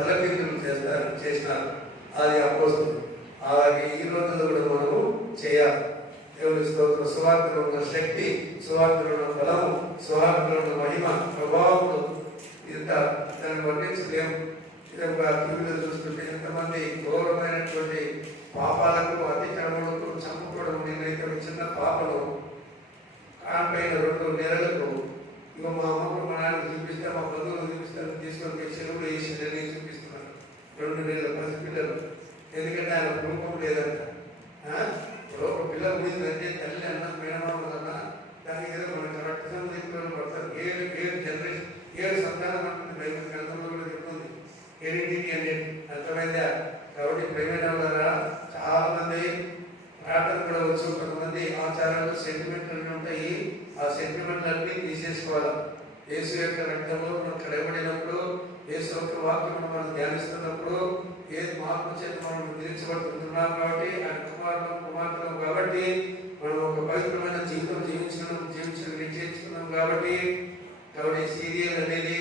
తలకిందులు చేసినారు. అది అపోస్తులు. అలాగే ఈ రోజుల్లో కూడా మనము చేయాలి. దేవుని స్తోత్రం. సువార్తలో ఉన్న శక్తి, సువార్తలో ఉన్న బలము, సువార్తలో ఉన్న మహిమ, ప్రభావము ఇంత దాన్ని వర్ణించలేము. టీవీలో చూస్తుంటే ఎంతమంది ఘోరమైనటువంటి పాపాలకు, అతిక్రమణకు, చంపుకోవడం. నేనైతే చిన్న పాపను కానిపైన 2 నెలలకు ఇక మా అమ్మకు మా నాన్న చూపిస్తే, మా బంధువులు చూపిస్తాను, తీసుకొని చెరువులు వేసి నేను చూపిస్తున్నాను. 2 నెలల పసిపిల్లలు. ఎందుకంటే ఆయన కుటుంబం లేదంట. ఒక పిల్ల పోయిందంటే తల్లి అన్న, మేనమామలు అన్న, దానికి ఏదో మనకు రక్తం తీసుకొని పడతారు. 7 జనరేషన్, 7 సంతానం అంటుంది బైబిల్ గ్రంథంలో కూడా చెప్తుంది. హెరిడిటీ అనేది అర్థమైందా? కాబట్టి ప్రేమైన ద్వారా చాలా మంది ప్రార్థన కూడా వచ్చు. కొంతమంది ఆచారాలు, సెంటిమెంట్లు ఉంటాయి. ఆ సెంటిమెంట్లన్నీ తీసేసుకోవాలి. యేసు యొక్క రక్తంలో మనం కడగబడినప్పుడు, యేసు యొక్క వాక్యం మనం ధ్యానిస్తున్నప్పుడు, ఏది మార్పు చేత మనం తీర్చబడుతున్నాం కాబట్టి, ఆయన కుమార్తెలు కాబట్టి మనం ఒక పవిత్రమైన జీవితం జీవించుకున్నాం కాబట్టి సీరియల్ అనేది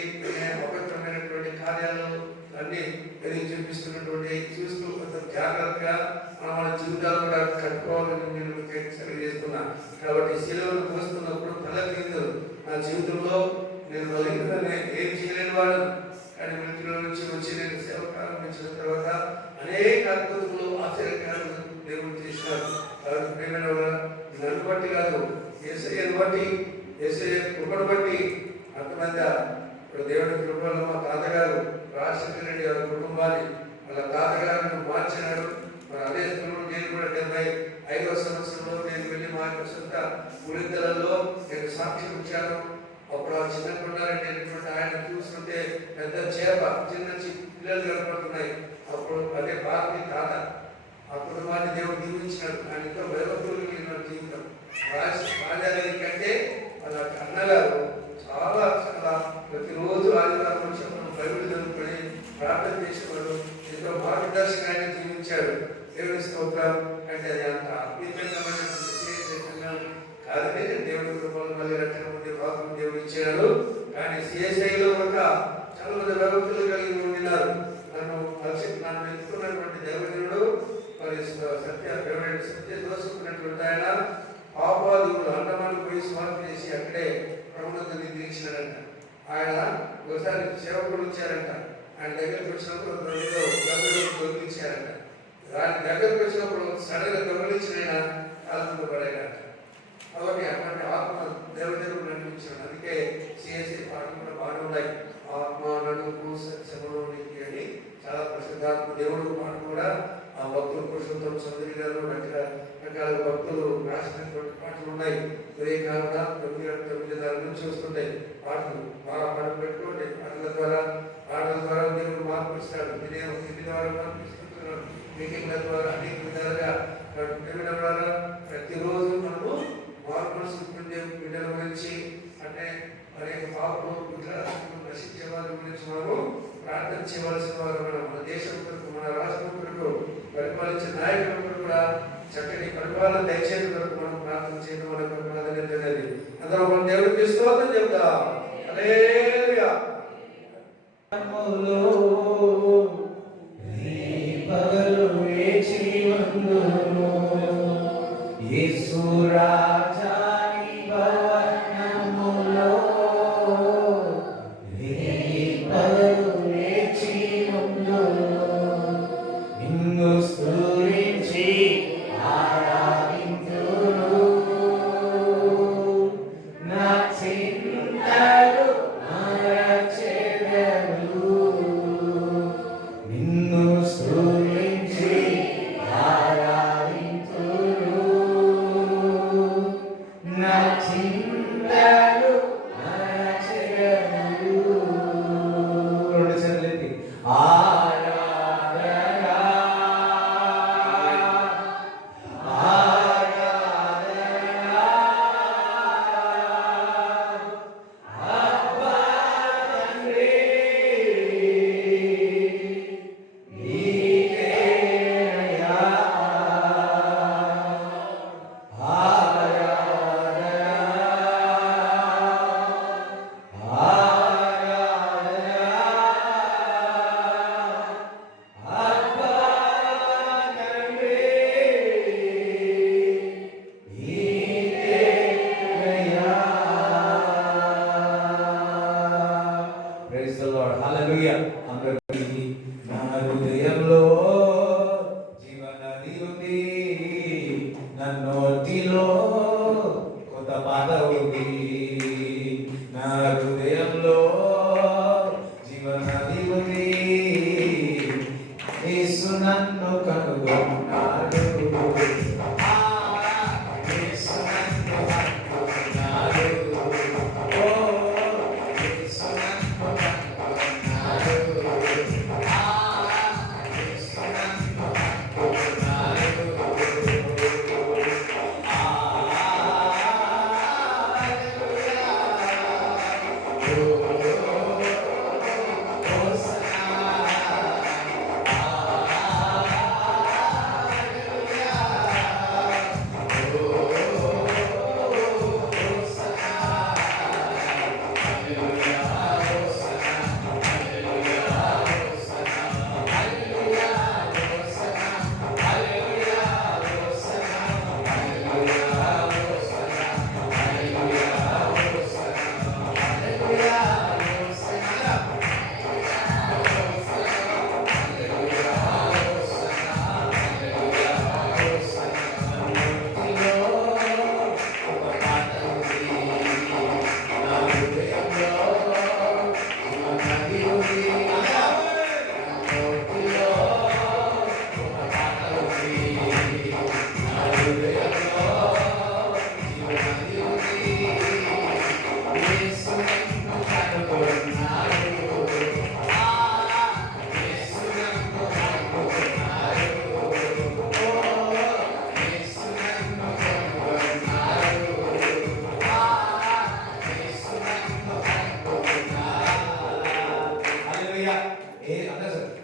అపవిత్రమైనటువంటి కార్యాలు అన్ని చూపిస్తున్నటువంటి చూస్తూ కొంచెం జాగ్రత్తగా మన జీవితాలు కూడా కట్టుకోవాలని నేను తెలియజేస్తున్నా. కాబట్టి శిలువను మోస్తున్నప్పుడు తలకిందు నా జీవితంలో నేను బలహీనతనే ఏం చేయలేని వాడు. కానీ మృతుల నుంచి వచ్చి నేను సేవ ప్రారంభించిన తర్వాత అనేక అద్భుతములు, ఆశ్చర్యకాలు దేవుడు చేసినారు. కాబట్టి ప్రేమైన నన్ను బట్టి కాదు, యేసయ్యను బట్టి, యేసయ్య కృపను బట్టి అర్థమైందా? ఇప్పుడు దేవుడి కృపలో మా తాతగారు రాజశేఖర రెడ్డి గారి కుటుంబాన్ని, వాళ్ళ తాతగారిని మార్చినాడు. మరి అదే స్థలంలో నేను కూడా 75వ సంవత్సరంలో నేను వెళ్ళి మా యొక్క సొంత పులిందలలో నేను సాక్ష్యం ఇచ్చాను. అప్పుడు ఆ చిన్న కొండారెడ్డి అనేటువంటి ఆయన చూస్తుంటే పెద్ద చేప, చిన్న పిల్లలు కనపడుతున్నాయి. అప్పుడు అదే బాగా తాత ఆ కుటుంబాన్ని దేవుడు దీవించినాడు. ఆయన ఎంతో భయభక్తులు కలిగిన జీవితం. రాజారెడ్డి కంటే వాళ్ళ అన్నగారు చాలా చాలా ప్రతిరోజు ఆదివారం నుంచి బైబిల్ చదువుకొని ప్రార్థన చేసేవాడు. ఎంతో మార్గదర్శకంగా జీవించాడు. దేవుని స్తోత్రం. అంటే అది అంత అద్భుతమైన కాదని దేవుడి కృపలు మళ్ళీ రక్షణ పొందే భాగం దేవుడు ఇచ్చాడు. కానీ సిఎస్ఐలో ఒక చాలా మంది భక్తులు కలిగి ఉండినారు. నన్ను ఎత్తుకున్నటువంటి దేవజనుడు మరి సత్య దోసుకున్నటువంటి ఆయన పాపాదివుడు అండమాన్ని పోయి స్వార్థ చేసి అక్కడే ప్రభుత్వాన్ని తీర్చినాడంట. ఆయన ఒకసారి సేవకులు వచ్చారంట. ఆయన దగ్గరికి వచ్చినప్పుడు దొంగిలించారంట. ఆయన దగ్గరకు వచ్చినప్పుడు సడన్గా దొంగిలించిన ఆయన కాలంలో పడేనంట. కాబట్టి అటువంటి ఆత్మ దేవదేవుడు నడిపించాడు. అందుకే సిఎస్ఐ పాటలు కూడా బాగా ఉన్నాయి. ఆత్మ నడుపు సత్యములోనికి అని చాలా ప్రసిద్ధాత్మ దేవుడు పాట కూడా ఆ భక్తులు పురుషోత్తం చౌదరి గారు రకరకాల భక్తులు రాసినటువంటి పాటలు ఉన్నాయి. ఉదయకాల 9 నుంచి వస్తుంటాయి పాటలు. బాగా పాటలు పెట్టుకోండి. పాటల ద్వారా దేవుడు మార్పిస్తాడు. ఇంటి ద్వారా మార్పిస్తుంటున్నాడు. మీటింగ్ల ద్వారా అనేక విధాలుగా ద్వారా ప్రతిరోజు మనము మార్పులు బిడ్డల గురించి, అంటే అనేక పాపలు నశించే వారి గురించి మనము ప్రార్థన చేయవలసిన వారు. మన దేశం కొరకు, మన రాష్ట్రం కొరకు, పరిపాలించే నాయకుల కొరకు కూడా చక్కటి పరిపాలన దయచేసి కొరకు మనం ప్రార్థన చేయడం మనకు ప్రాధాన్యత అనేది. అందరూ మన దేవుడికి స్తోత్రం చెప్తాం. హల్లెలూయా. యేసు రాజాని భవనములో పగలు వేచి ఉందును. నిన్ను స్తుతించి ఆరాధింతును. నా చింతలు మరచెదను. నిన్ను స్తుతించి హృదయంలో జీవనది ఉంది, నా నోటిలో కొత్త పాట ఉంది. నా హృదయంలో జీవనది ఉంది, యేసు నన్ను కనుగొన్నాడు.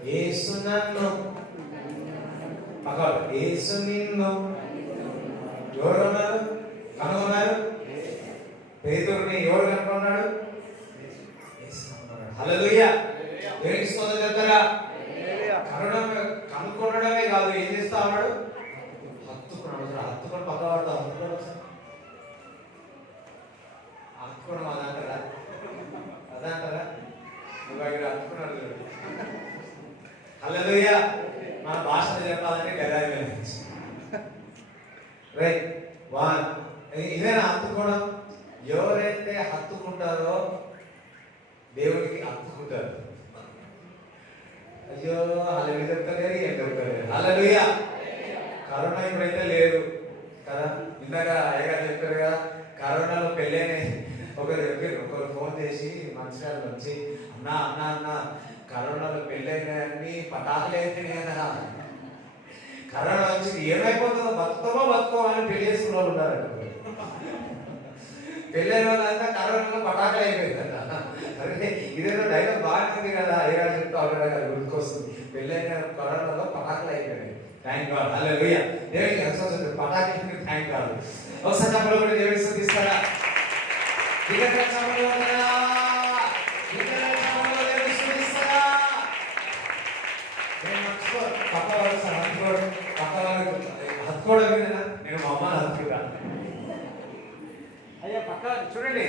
యేసు నన్ను పక్కవాడు, యేసు నిన్ను ఎవరు అన్నారు? కనుగొన్నారు. పేతురుని ఎవరు కనుగొన్నాడు? హల్లెలూయా. దేవునికి స్తోత్రం చెప్తారా? కనుక్కొనడమే కాదు, ఏం చేస్తా ఉన్నాడు? హత్తుకొని పక్కవాడుతా హత్తుకోవడం అదంటారా? అదంటారా? నువ్వు అక్కడ హత్తుకున్నాడు. హల్లెలూయా. మన భాషలో చెప్పాలంటే గదాయి రైట్ వన్. ఇదేనా హత్తుకోవడం? ఎవరైతే హత్తుకుంటారో దేవుడికి హత్తుకుంటారు. అయ్యో హల్లెలూయా చెప్తలేరు, ఏం చెప్తలేరు. హల్లెలూయా. కరోనా ఇప్పుడైతే లేదు కదా. ఇందాక అయ్యగా చెప్పారు కదా, కరోనాలో పెళ్ళైన ఒకరు చెప్పారు. ఒకరు ఫోన్ చేసి మంచిర్యాల నుంచి, అన్నా అన్నా అన్న కరోనాలో పెళ్ళైనాయన్ని పటాకులు అయిపోయినాయి కదా, కరోనా వచ్చి ఏమైపోతుందో బతుకో అని పెళ్లి చేసుకున్న వాళ్ళు ఉన్నారంట. పెళ్ళైన వాళ్ళంతా కరోనాలో పటాకులు అయిపోయిందంట. అరే ఇదేదో డైలాగ్ బాగానే ఉంది కదా, అయ్యగా చెప్తా ఉంటాడు, గుర్తుకొస్తుంది. పెళ్ళైన కరోనాలో పటాకులు అయిపోయినాయి. Thank God. హల్లెలూయా. దేవుడికి పటాకులు థ్యాంక్ గాడ్. ఒకసారి చెప్పలు కూడా దేవుడికి స్తుతిస్తారా? హత్తుకోవడం మీదనా? నేను మా అమ్మని హత్తుకున్నా. అయ్యా పక్క చూడండి,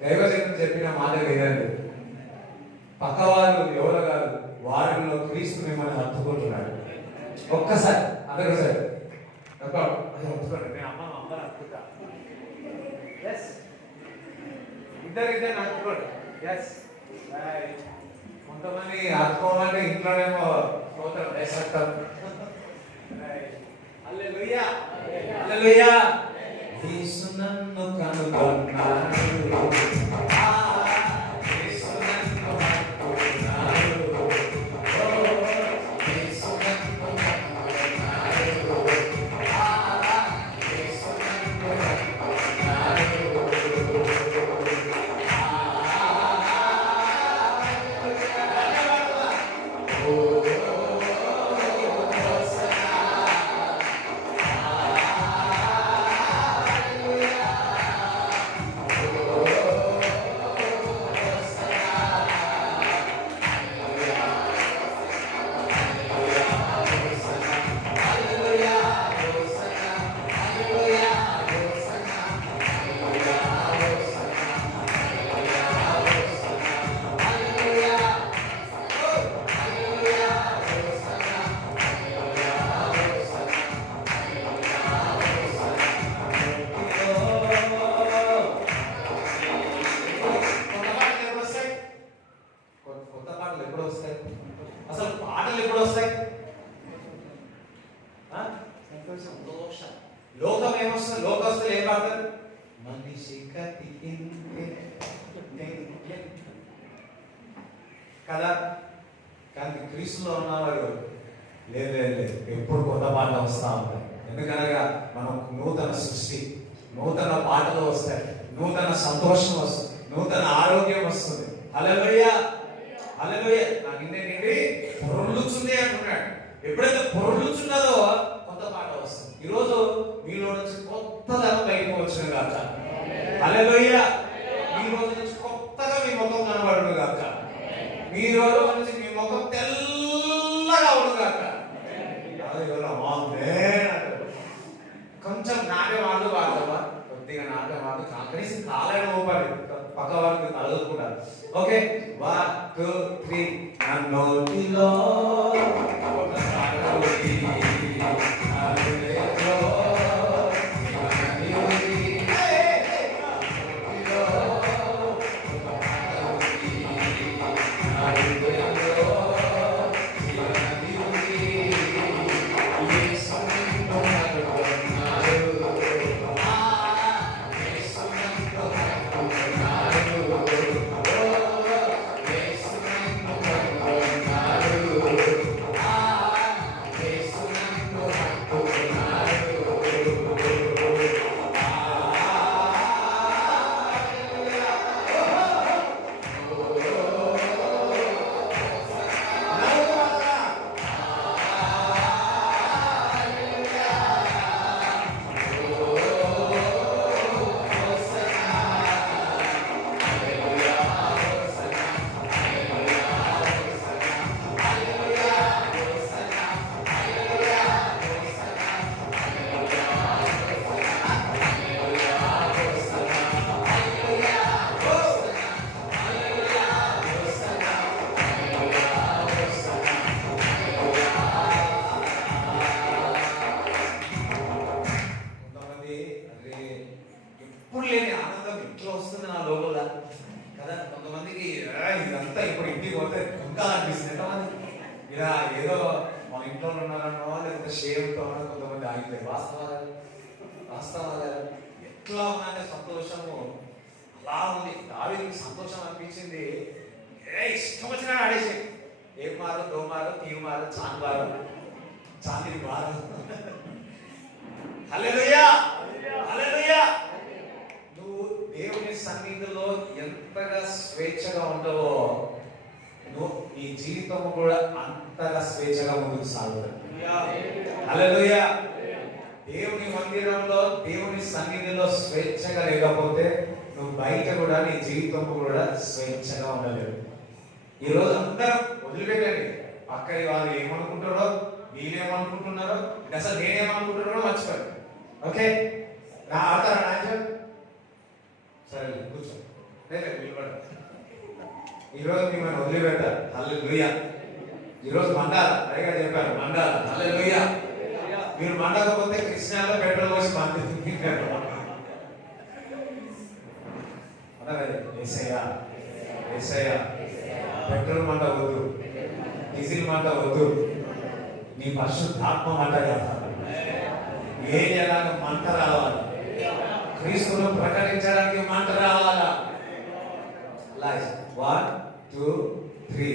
దైవజనం చెప్పిన మాట వినండి. పక్కవారు ఎవరు కాదు, వారిలో క్రీస్తు మిమ్మల్ని హత్తుకుంటున్నాడు. ఒక్కసారి అందరూ సార్ హత్తుకోండి. నేను అమ్మని హత్తుకుంటా. ఎస్, ఇద్దరు హత్తుకోండి. ఎస్, కొంతమంది హత్తుకోవాలంటే ఇంట్లోనేమో స్తోత్రం వేసేస్తాం. హల్లెలూయా. హల్లెలూయా. యేసు నన్ను కనుగొన్నాడు. వస్తాయి? అసలు పాటలు ఎప్పుడు వస్తాయి? సంతోషం. లోకం ఏమొస్తుంది? లోకస్తులు ఏం పాడతారు? మనిషి కదా. కానీ క్రీస్తులో ఉన్నవారు లేదు లేదు లేదు, ఎప్పుడు కొత్త పాటలు వస్తూ ఉంటాయి. ఎందుకనగా మనం నూతన సృష్టి, నూతన పాటలు వస్తాయి, నూతన సంతోషం వస్తుంది, నూతన ఆరోగ్యం వస్తుంది. హల్లెలూయా హల్లెలూయా. నాకు ఇంకేంటి పొరలుచుంది అంటున్నాడు. ఎప్పుడైతే పొరలుచున్నదో కొత్త పాట వస్తుంది. ఈరోజు మీలో నుంచి కొత్తగా బయటకు వచ్చిన కాక. హల్లెలూయా. ఈ రోజు నుంచి కొత్తగా మీ ముఖం కనబడును కాక. మీ రోజు నుంచి మీ ముఖం తెల్లగా అవును కాక. కొంచెం నాట్యమాడు వాడతావా? కొద్దిగా నాట్యమాడు కనీసం కాలేడు ఊపాలి, పక్క వాళ్ళకి తగులుకుంటారు. ఓకే, 1 2 3. నన్నోటిలో ఎప్పుడు లేని ఆనందం ఎట్లా వస్తుంది నా లోపల కదా. కొంతమందికి ఇదంతా ఇప్పుడు ఇంటికి పోతే ఇంకా అనిపిస్తుంది. ఎంతమంది ఇలా ఏదో మన ఇంట్లో ఉన్నారనో లేకపోతే షేర్తో ఉన్నో కొంతమంది ఆగిపోయి. వాస్తవాలు ఎట్లా ఉన్నాయంటే సంతోషము అలా ఉంది. దావీదుకి సంతోషం అనిపించింది. ఇష్టం వచ్చినా ఆడేసి ఏం మారు, దో మారు, తీరు మారు, చాంది మారు. హల్లెలూయా హల్లెలూయా. నువ్వు దేవుని సన్నిధిలో ఎంతగా స్వేచ్ఛగా ఉండవో నువ్వు నీ జీవితం కూడా అంతగా స్వేచ్ఛగా ముందుకు సాగుతుంది. హల్లెలూయా. దేవుని మందిరంలో, దేవుని సన్నిధిలో స్వేచ్ఛగా లేకపోతే నువ్వు బయట కూడా నీ జీవితం కూడా స్వేచ్ఛగా ఉండలేవు. ఈరోజు అందరం వదిలిపెట్టండి. పక్కని వాళ్ళు ఏమనుకుంటారో, వీళ్ళేమనుకుంటున్నారో, అసలు నేనేమనుకుంటున్నారో మర్చిపోయారు. ఓకే, నా ఆడతారా నాయన? సరే కూర్చో. ఈరోజు మిమ్మల్ని వదిలిపెట్టారు. హల్లెలూయా. ఈరోజు మండాల పైగా చెప్పారు, మండాల. హల్లెలూయా. మీరు మండకపోతే కృష్ణాలో పెట్రోల్ పోసి మండుతుంటారు. పెట్రోల్ మంట వద్దు, డీజిల్ మంట వద్దు, నీ పరిశుద్ధాత్మ మంట కావాలి. ఏం చేయాలని మంట రావాలి. క్రీస్తును ప్రకటించడానికి మంట రావాలా. 1 2 3.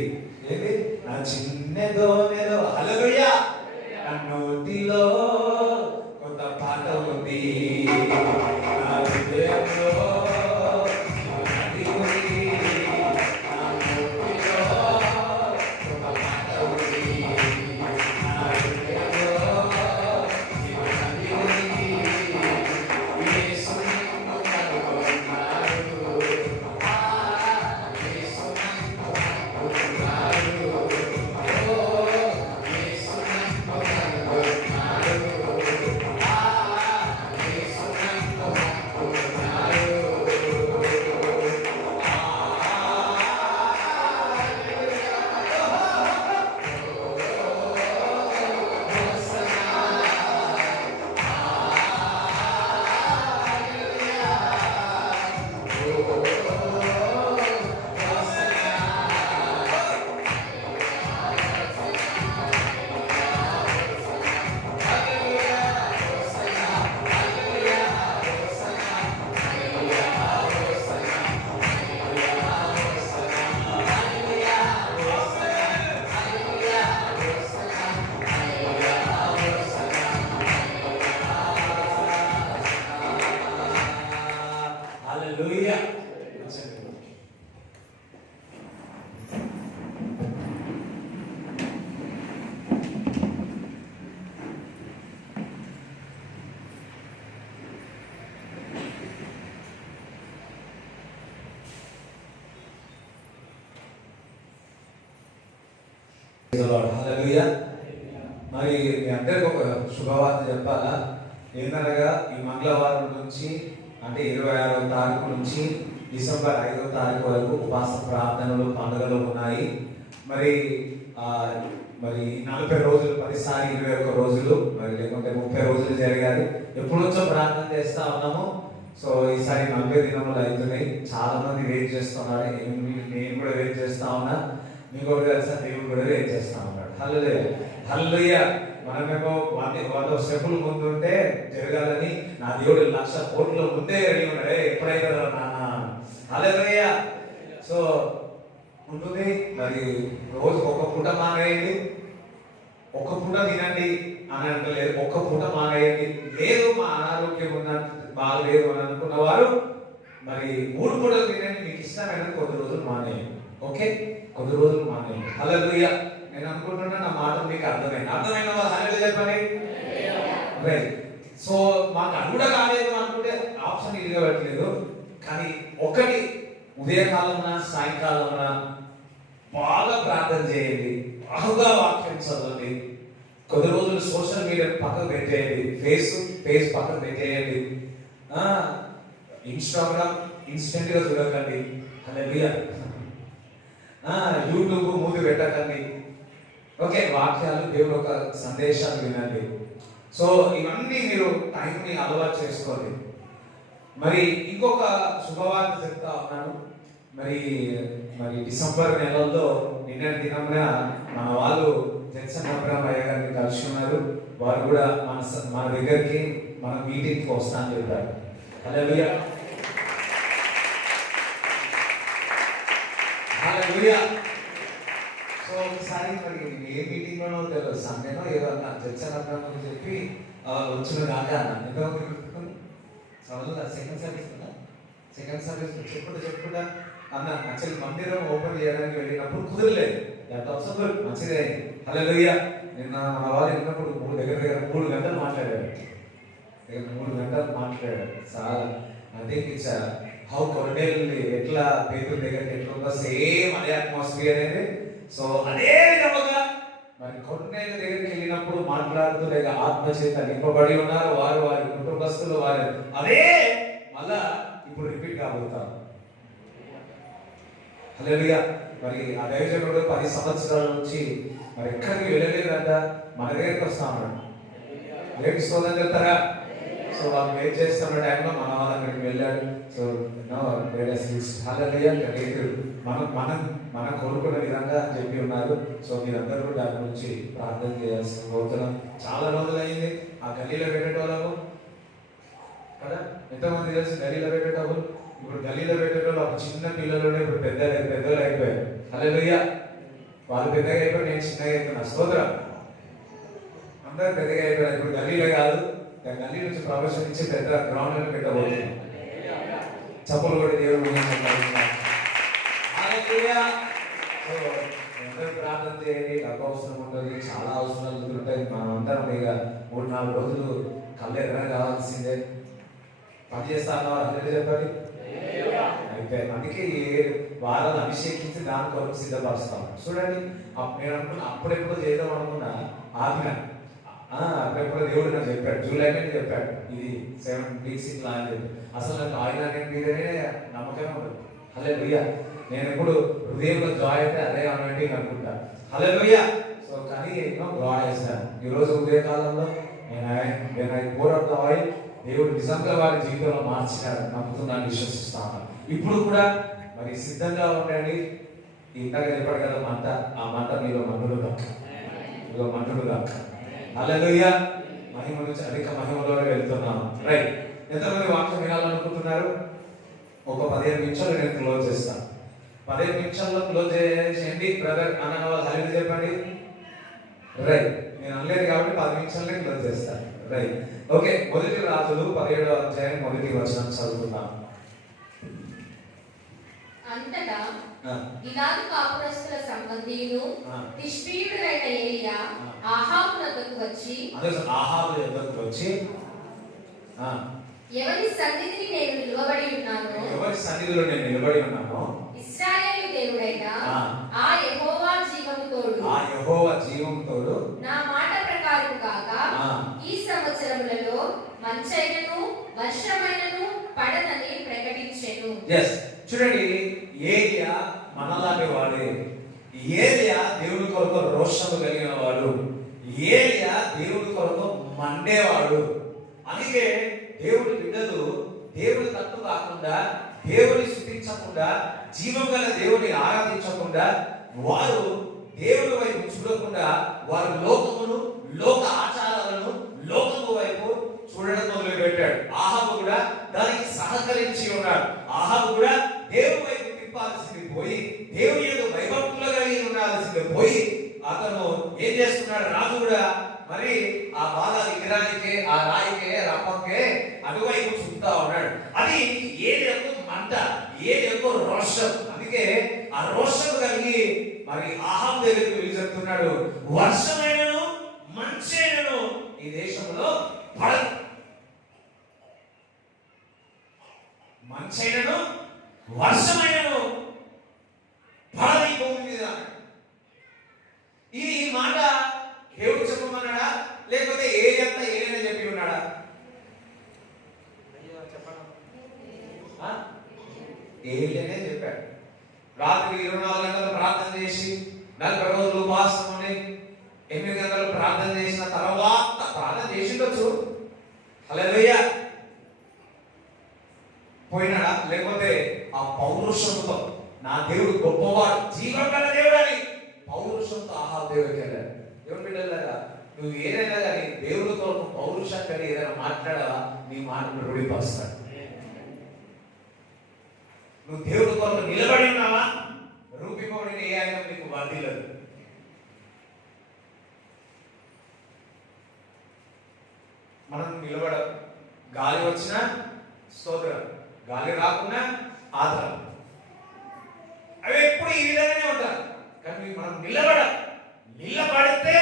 ఏంటి? నా చిన్నదో నేదో. హల్లెలూయా. నోటిలో కొంత పాట ఉంది. నా హృదయంలో హల్లెలూయా. మరి మీ అందరికి ఒక శుభవార్త చెప్పాలా? ఏంటనగా ఈ మంగళవారం నుంచి అంటే 26వ తారీఖు నుంచి డిసెంబర్ 5వ తారీఖు వరకు ఉపవాస ప్రార్థనలు పండుగలు ఉన్నాయి. మరి మరి 40 రోజులు 10 సారి 21 రోజులు మరి లేకుంటే 30 రోజులు జరగాలి. ఎప్పుడు నుంచో ప్రార్థన చేస్తా ఉన్నాము. సో ఈసారి 40 దినములు అవుతున్నాయి. చాలా మంది వెయిట్ చేస్తున్నారు. నేను కూడా వెయిట్ చేస్తా ఉన్నా. మీకు కూడా తెలుసా, దేవుడు కూడా వెయిట్ చేస్తా ఉన్నాడు. హల్లెలూయా హల్లెలూయా. మనమేమో 100 స్టెప్పులు ముందుంటే జరగాలని నా దేవుడు 1,00,000 కోట్ల ముందే రెడీ ఉన్నాడే, ఎప్పుడైతే నాన్న. హల్లెలూయా. సో ఉంటుంది. మరి రోజు ఒక పూట మానేయండి, ఒక్క పూట తినండి అని అంటలేదు, ఒక్క పూట మానేయండి. లేదు మా అనారోగ్యం బాగలేదు అని అనుకున్న వారు మరి 3 పూటలు తినండి. మీకు ఇష్టమైన కొద్ది రోజులు మానేయండి. ఓకే, కొద్ది రోజులు మానేయండి. హల్లెలూయా. నేను అనుకుంటున్నా నా మాట మీకు అర్థమైన వాళ్ళు హల్లెలూయా చెప్పండి. రైట్. సో మాకు అది కూడా కాలేదు అనుకుంటే ఆప్షన్ ఇదిగా పెట్టలేదు. కానీ ఒకటి, ఉదయకాలంలో సాయంకాలంలో బాగా ప్రార్థన చేయండి, బాగా వాక్యం చదవండి. కొద్ది రోజులు సోషల్ మీడియా పక్కకు పెట్టేయండి, ఫేస్ పక్కకు పెట్టేయండి. ఇన్స్టాగ్రామ్ ఇన్స్టెంట్ గా చూడకండి. హల్లెలూయా. యూట్యూబ్ మూవీ పెట్టకండి. ఓకే, వాక్యాలు దేవుడు ఒక సందేశాలు వినండి. సో ఇవన్నీ మీరు టైంని అలవాటు చేసుకోండి. మరి ఇంకొక శుభవార్త చెప్తా ఉన్నాను. మరి డిసెంబర్ నెలలో నిన్నటి దినంగా మన వాళ్ళు జడ్సన్ అబ్రహ్మయ్య గారిని కలిసి ఉన్నారు. వారు కూడా మన దగ్గరికి మన మీటింగ్కి వస్తా అని చెప్పారు. హల్లెలూయా హల్లెలూయా. సో ఒకసారి మరి ఏ మీటింగ్ లోనో తెలియదు, సండేనో ఏదో అన్నా జడ్సన్ అబ్రహ్మని చెప్పి వచ్చిన దాకా అన్న ఎంతమంది పెట్టుకుని సెకండ్ సర్వీస్ చెప్పుకుంటా అన్న యాక్చువల్లీ మందిరం ఓపెన్ చేయడానికి వెళ్ళినప్పుడు కుదరలేదు. దట్ ఆల్సో గుడ్, మంచిదే. హల్లెలూయా. నిన్న మన వాళ్ళు వెళ్ళినప్పుడు దగ్గర 3 గంటలు మాట్లాడారు. 3 గంటలు మాట్లాడారు. చాలా ఐ థింక్ ఇట్స్ హౌ కొరడేలు ఎట్లా పేపర్ దగ్గరికి ఎట్లా ఉందో సేమ్ అదే అట్మాస్ఫియర్ అనేది. సో అదే విధముగా మరి కొన్నేళ్ళ దగ్గరికి వెళ్ళినప్పుడు మాట్లాడుతూ లేక ఆత్మచేత నింపబడి ఉన్నారు వారు, వారి కుటుంబస్తులు, వారి అదే మళ్ళా ఇప్పుడు రిపీట్ కాబోతారు. హల్లెలూయా. మరి ఆ దైవజనుడు 10 సంవత్సరాల నుంచి మరి ఎక్కడికి వెళ్ళలేదంట, మన దగ్గరికి వస్తా ఉన్నాడు. వేపిస్తోందని చెప్తారా? సో వాళ్ళు వెయిట్ చేస్తున్న టైంలో మన వాళ్ళ అక్కడికి వెళ్ళాడు. సో హల్లెలూయా. మనం కోరుకున్న విధంగా చెప్పి ఉన్నారు. సో మీరందరూ కూడా దాని గురించి ప్రార్థన చేయాల్సిన కోరుతున్నాం. చాలా రోజులు అయింది ఆ గల్లీలో పెట్టేటోళ్ళము కదా. ఎంతమంది తెలుసు గల్లీలో పెట్టేటోళ్ళు? ఇప్పుడు గల్లీలో పెట్టేటోళ్ళు అప్పుడు చిన్న పిల్లలు ఇప్పుడు పెద్దలు అయిపోయారు. హల్లెలూయా. వాళ్ళు పెద్దగా అయిపోయి నేను చిన్నగా అయిపోయినా. స్తోత్రం. అందరూ పెద్దగా అయిపోయారు. ఇప్పుడు గల్లీలో కాదు, గల్లీ నుంచి ప్రవేశం ఇచ్చి పెద్ద గ్రౌండ్ లో పెట్టబోతున్నాం. చప్పులు కూడా దేవుడు అందరూ ప్రార్థన చేయండి. డబ్బు అవసరం ఉంటుంది, చాలా అవసరాలు ఉంటాయి. మనం అందరం ఇక 3-4 రోజులు కళ్ళు ఎర్ర కావాల్సిందే. పని చేస్తాను అందరూ చెప్పండి. అయితే అందుకే ఏ వారాలు అభిషేకించి దాని కొరకు సిద్ధపరుస్తాం. చూడండి, నేను అనుకున్నా అప్పుడెప్పుడు చేద్దాం అనుకున్నా ఆపిన. అప్పుడెప్పుడు దేవుడు నాకు చెప్పాడు, జూలైలో చెప్పాడు ఇది 7 weeks ఇట్లా అని చెప్పి. అసలు నాకు ఆయిల్ అనేది మీదనే నమ్మకమే ఉండదు. హల్లెలూయా. నేను ఎప్పుడు హృదయంలో జాయ్ అయితే అదే అన్నట్టు అనుకుంటా. హల్లెలూయా. సో కానీ గాడ్ హస్ డన్. ఈ రోజు ఉదయకాలంలో నేను పోరాట ఆయిల్ దేవుడు నిజంగా వారి జీవితంలో మార్చినాడు నమ్ముతున్నాను, విశ్వసిస్తాను. ఇప్పుడు కూడా మరి సిద్ధంగా ఉండండి. ఇందాక చెప్పాడు కదా మంట, ఆ మంట మీలో మండులుగా హల్లెలూయా. మహిమ నుంచి అధిక మహిమలో వెళ్తున్నాను. రైట్. ఎంతమంది వాక్యం వినాలనుకుంటున్నారు? ఒక 15 నిమిషాలు నేను క్లోజ్ చేస్తాను. 15 నిమిషాల్లో క్లోజ్ చేయండి బ్రదర్ అన్న వాళ్ళు హల్లెలూయా చెప్పండి. రైట్. నేను అనలేదు కాబట్టి 10 నిమిషాలనే క్లోజ్ చేస్తాను. రైట్. ఓకే, మొదటి రాజులు 17వ అధ్యాయం 1వ వచనం చదువుతున్నాం. అంతటా గిలాదు కాపురస్తుల సంబంధియుడు తిష్బీయుడైన ఏలియా ఆహాబు వద్దకు వచ్చి ఎవరి సన్నిధిని నేను నిలబడి ఉన్నానో ఇశ్రాయేలు దేవుడైన ఆ యెహోవా జీవము తోడు జీవంతోడు నా మాట ప్రకారం కాక ఆ. ఈ సంవత్సరములలో మంచైనను వర్షమైనను పడదని ప్రకటించెను. ఎస్, చూడండి, ఏలియా మనలాంటి వాడే. ఏలియా దేవుడి కొరకు రోషము కలిగిన వాడు. ఏలియా దేవుడి కొరకు మండేవాడు. అందుకే దేవుడి బిడ్డలు దేవుడి తట్టు కాకుండా, దేవుని స్తుతించకుండా, జీవం గల దేవుని ఆరాధించకుండా, వారు దేవుడి వైపు చూడకుండా వారు లోకమును, లోక ఆచారాలను, లోకము వైపు చూడడం మొదలు పెట్టాడు. ఆహాబు కూడా దానికి సహకరించి ఉన్నాడు. ఆహాబు కూడా దేవుడి వైపు తిప్పాల్సింది పోయి, దేవుని యొక్క భయభక్తులు కలిగి ఉండాల్సింది పోయి, అతను ఏం చేస్తున్నాడు? రాజు కూడా మరి ఆ బాధ విగ్రహానికి, ఆ రాయికే, రప్పకే అటువైపు చూపుతా ఉన్నాడు. అది ఏది ఎక్కువ మంట, ఏది ఎక్కువ రోషం. అందుకే ఆ రోషం కలిగి మరి ఆహాబు దగ్గరికి వెళ్ళి చెప్తున్నాడు, వర్షమైనను మంచైనను ఈ దేశంలో పడదు. మంచైనను వర్షమైనను పడదు ఈ భూమి మీద. ఈ మాట దేవుడు చెప్పమన్నాడా, లేకపోతే ఏదంతా ఏదైనా చెప్పి ఉన్నాడా? ఏలియానే చెప్పాడు. రాత్రి 24 గంటలు ప్రార్థన చేసి, 40 రోజులు ఉపవాసం ఉండి, 8 గంటలు ప్రార్థన చేసిన తర్వాత ప్రార్థన చేసిండొచ్చు. హల్లెలూయా. పోయినాడా? లేకపోతే ఆ పౌరుషంతో నా దేవుడు గొప్పవాడు, జీవం గల దేవుడు అని పౌరుషంతో ఆహాబు దేవుడికి వెళ్ళాడు. దేవుని బిడ్డలారా, నువ్వు ఏదైనా కానీ దేవుడి కొరకు పౌరుషం కలిగి ఏదైనా మాట్లాడావా, నీ మాటను రూఢిపరుస్తాడు. నువ్వు దేవుడి కొరకు నిలబడి ఉన్నావా, రూపిపోడిన ఏ ఆయన నీకు వర్ధిల్లదు. మనం నిలబడ, గాలి వచ్చినా స్తోత్రం, గాలి రాకున్నా ఆదరణ, అవి ఎప్పుడు ఈ విధంగానే ఉంటారు. కానీ మనం నిలబడితే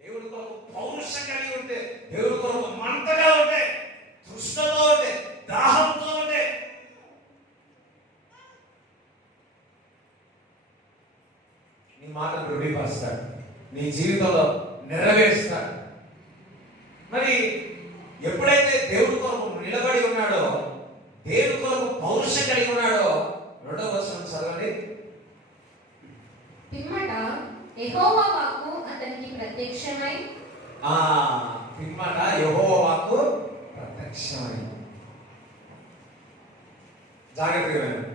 దేవుడి కొరకు పౌరుషం కలిగి ఉంటే, దేవుడి కొరకు మంటగా ఉంటే, తృష్ణతో ఉంటే, దాహంతో ఉంటే, నీ మాటను రూఢిపరుస్తాడు, నీ జీవితంలో నెరవేరుస్తాడు. మరి ఎప్పుడైతే దేవుడి కొరకు నిలబడి ఉన్నాడో, దేవుడి కొరకు పౌరుషం కలిగి ఉన్నాడో, 2వ వచనం చదవండి. పిమ్మట యెహోవా వాక్కు అతనికి ప్రత్యక్షమై, పిమ్మట యెహోవా వాక్కు ప్రత్యక్షమై. జాగ్రత్తగా వినండి.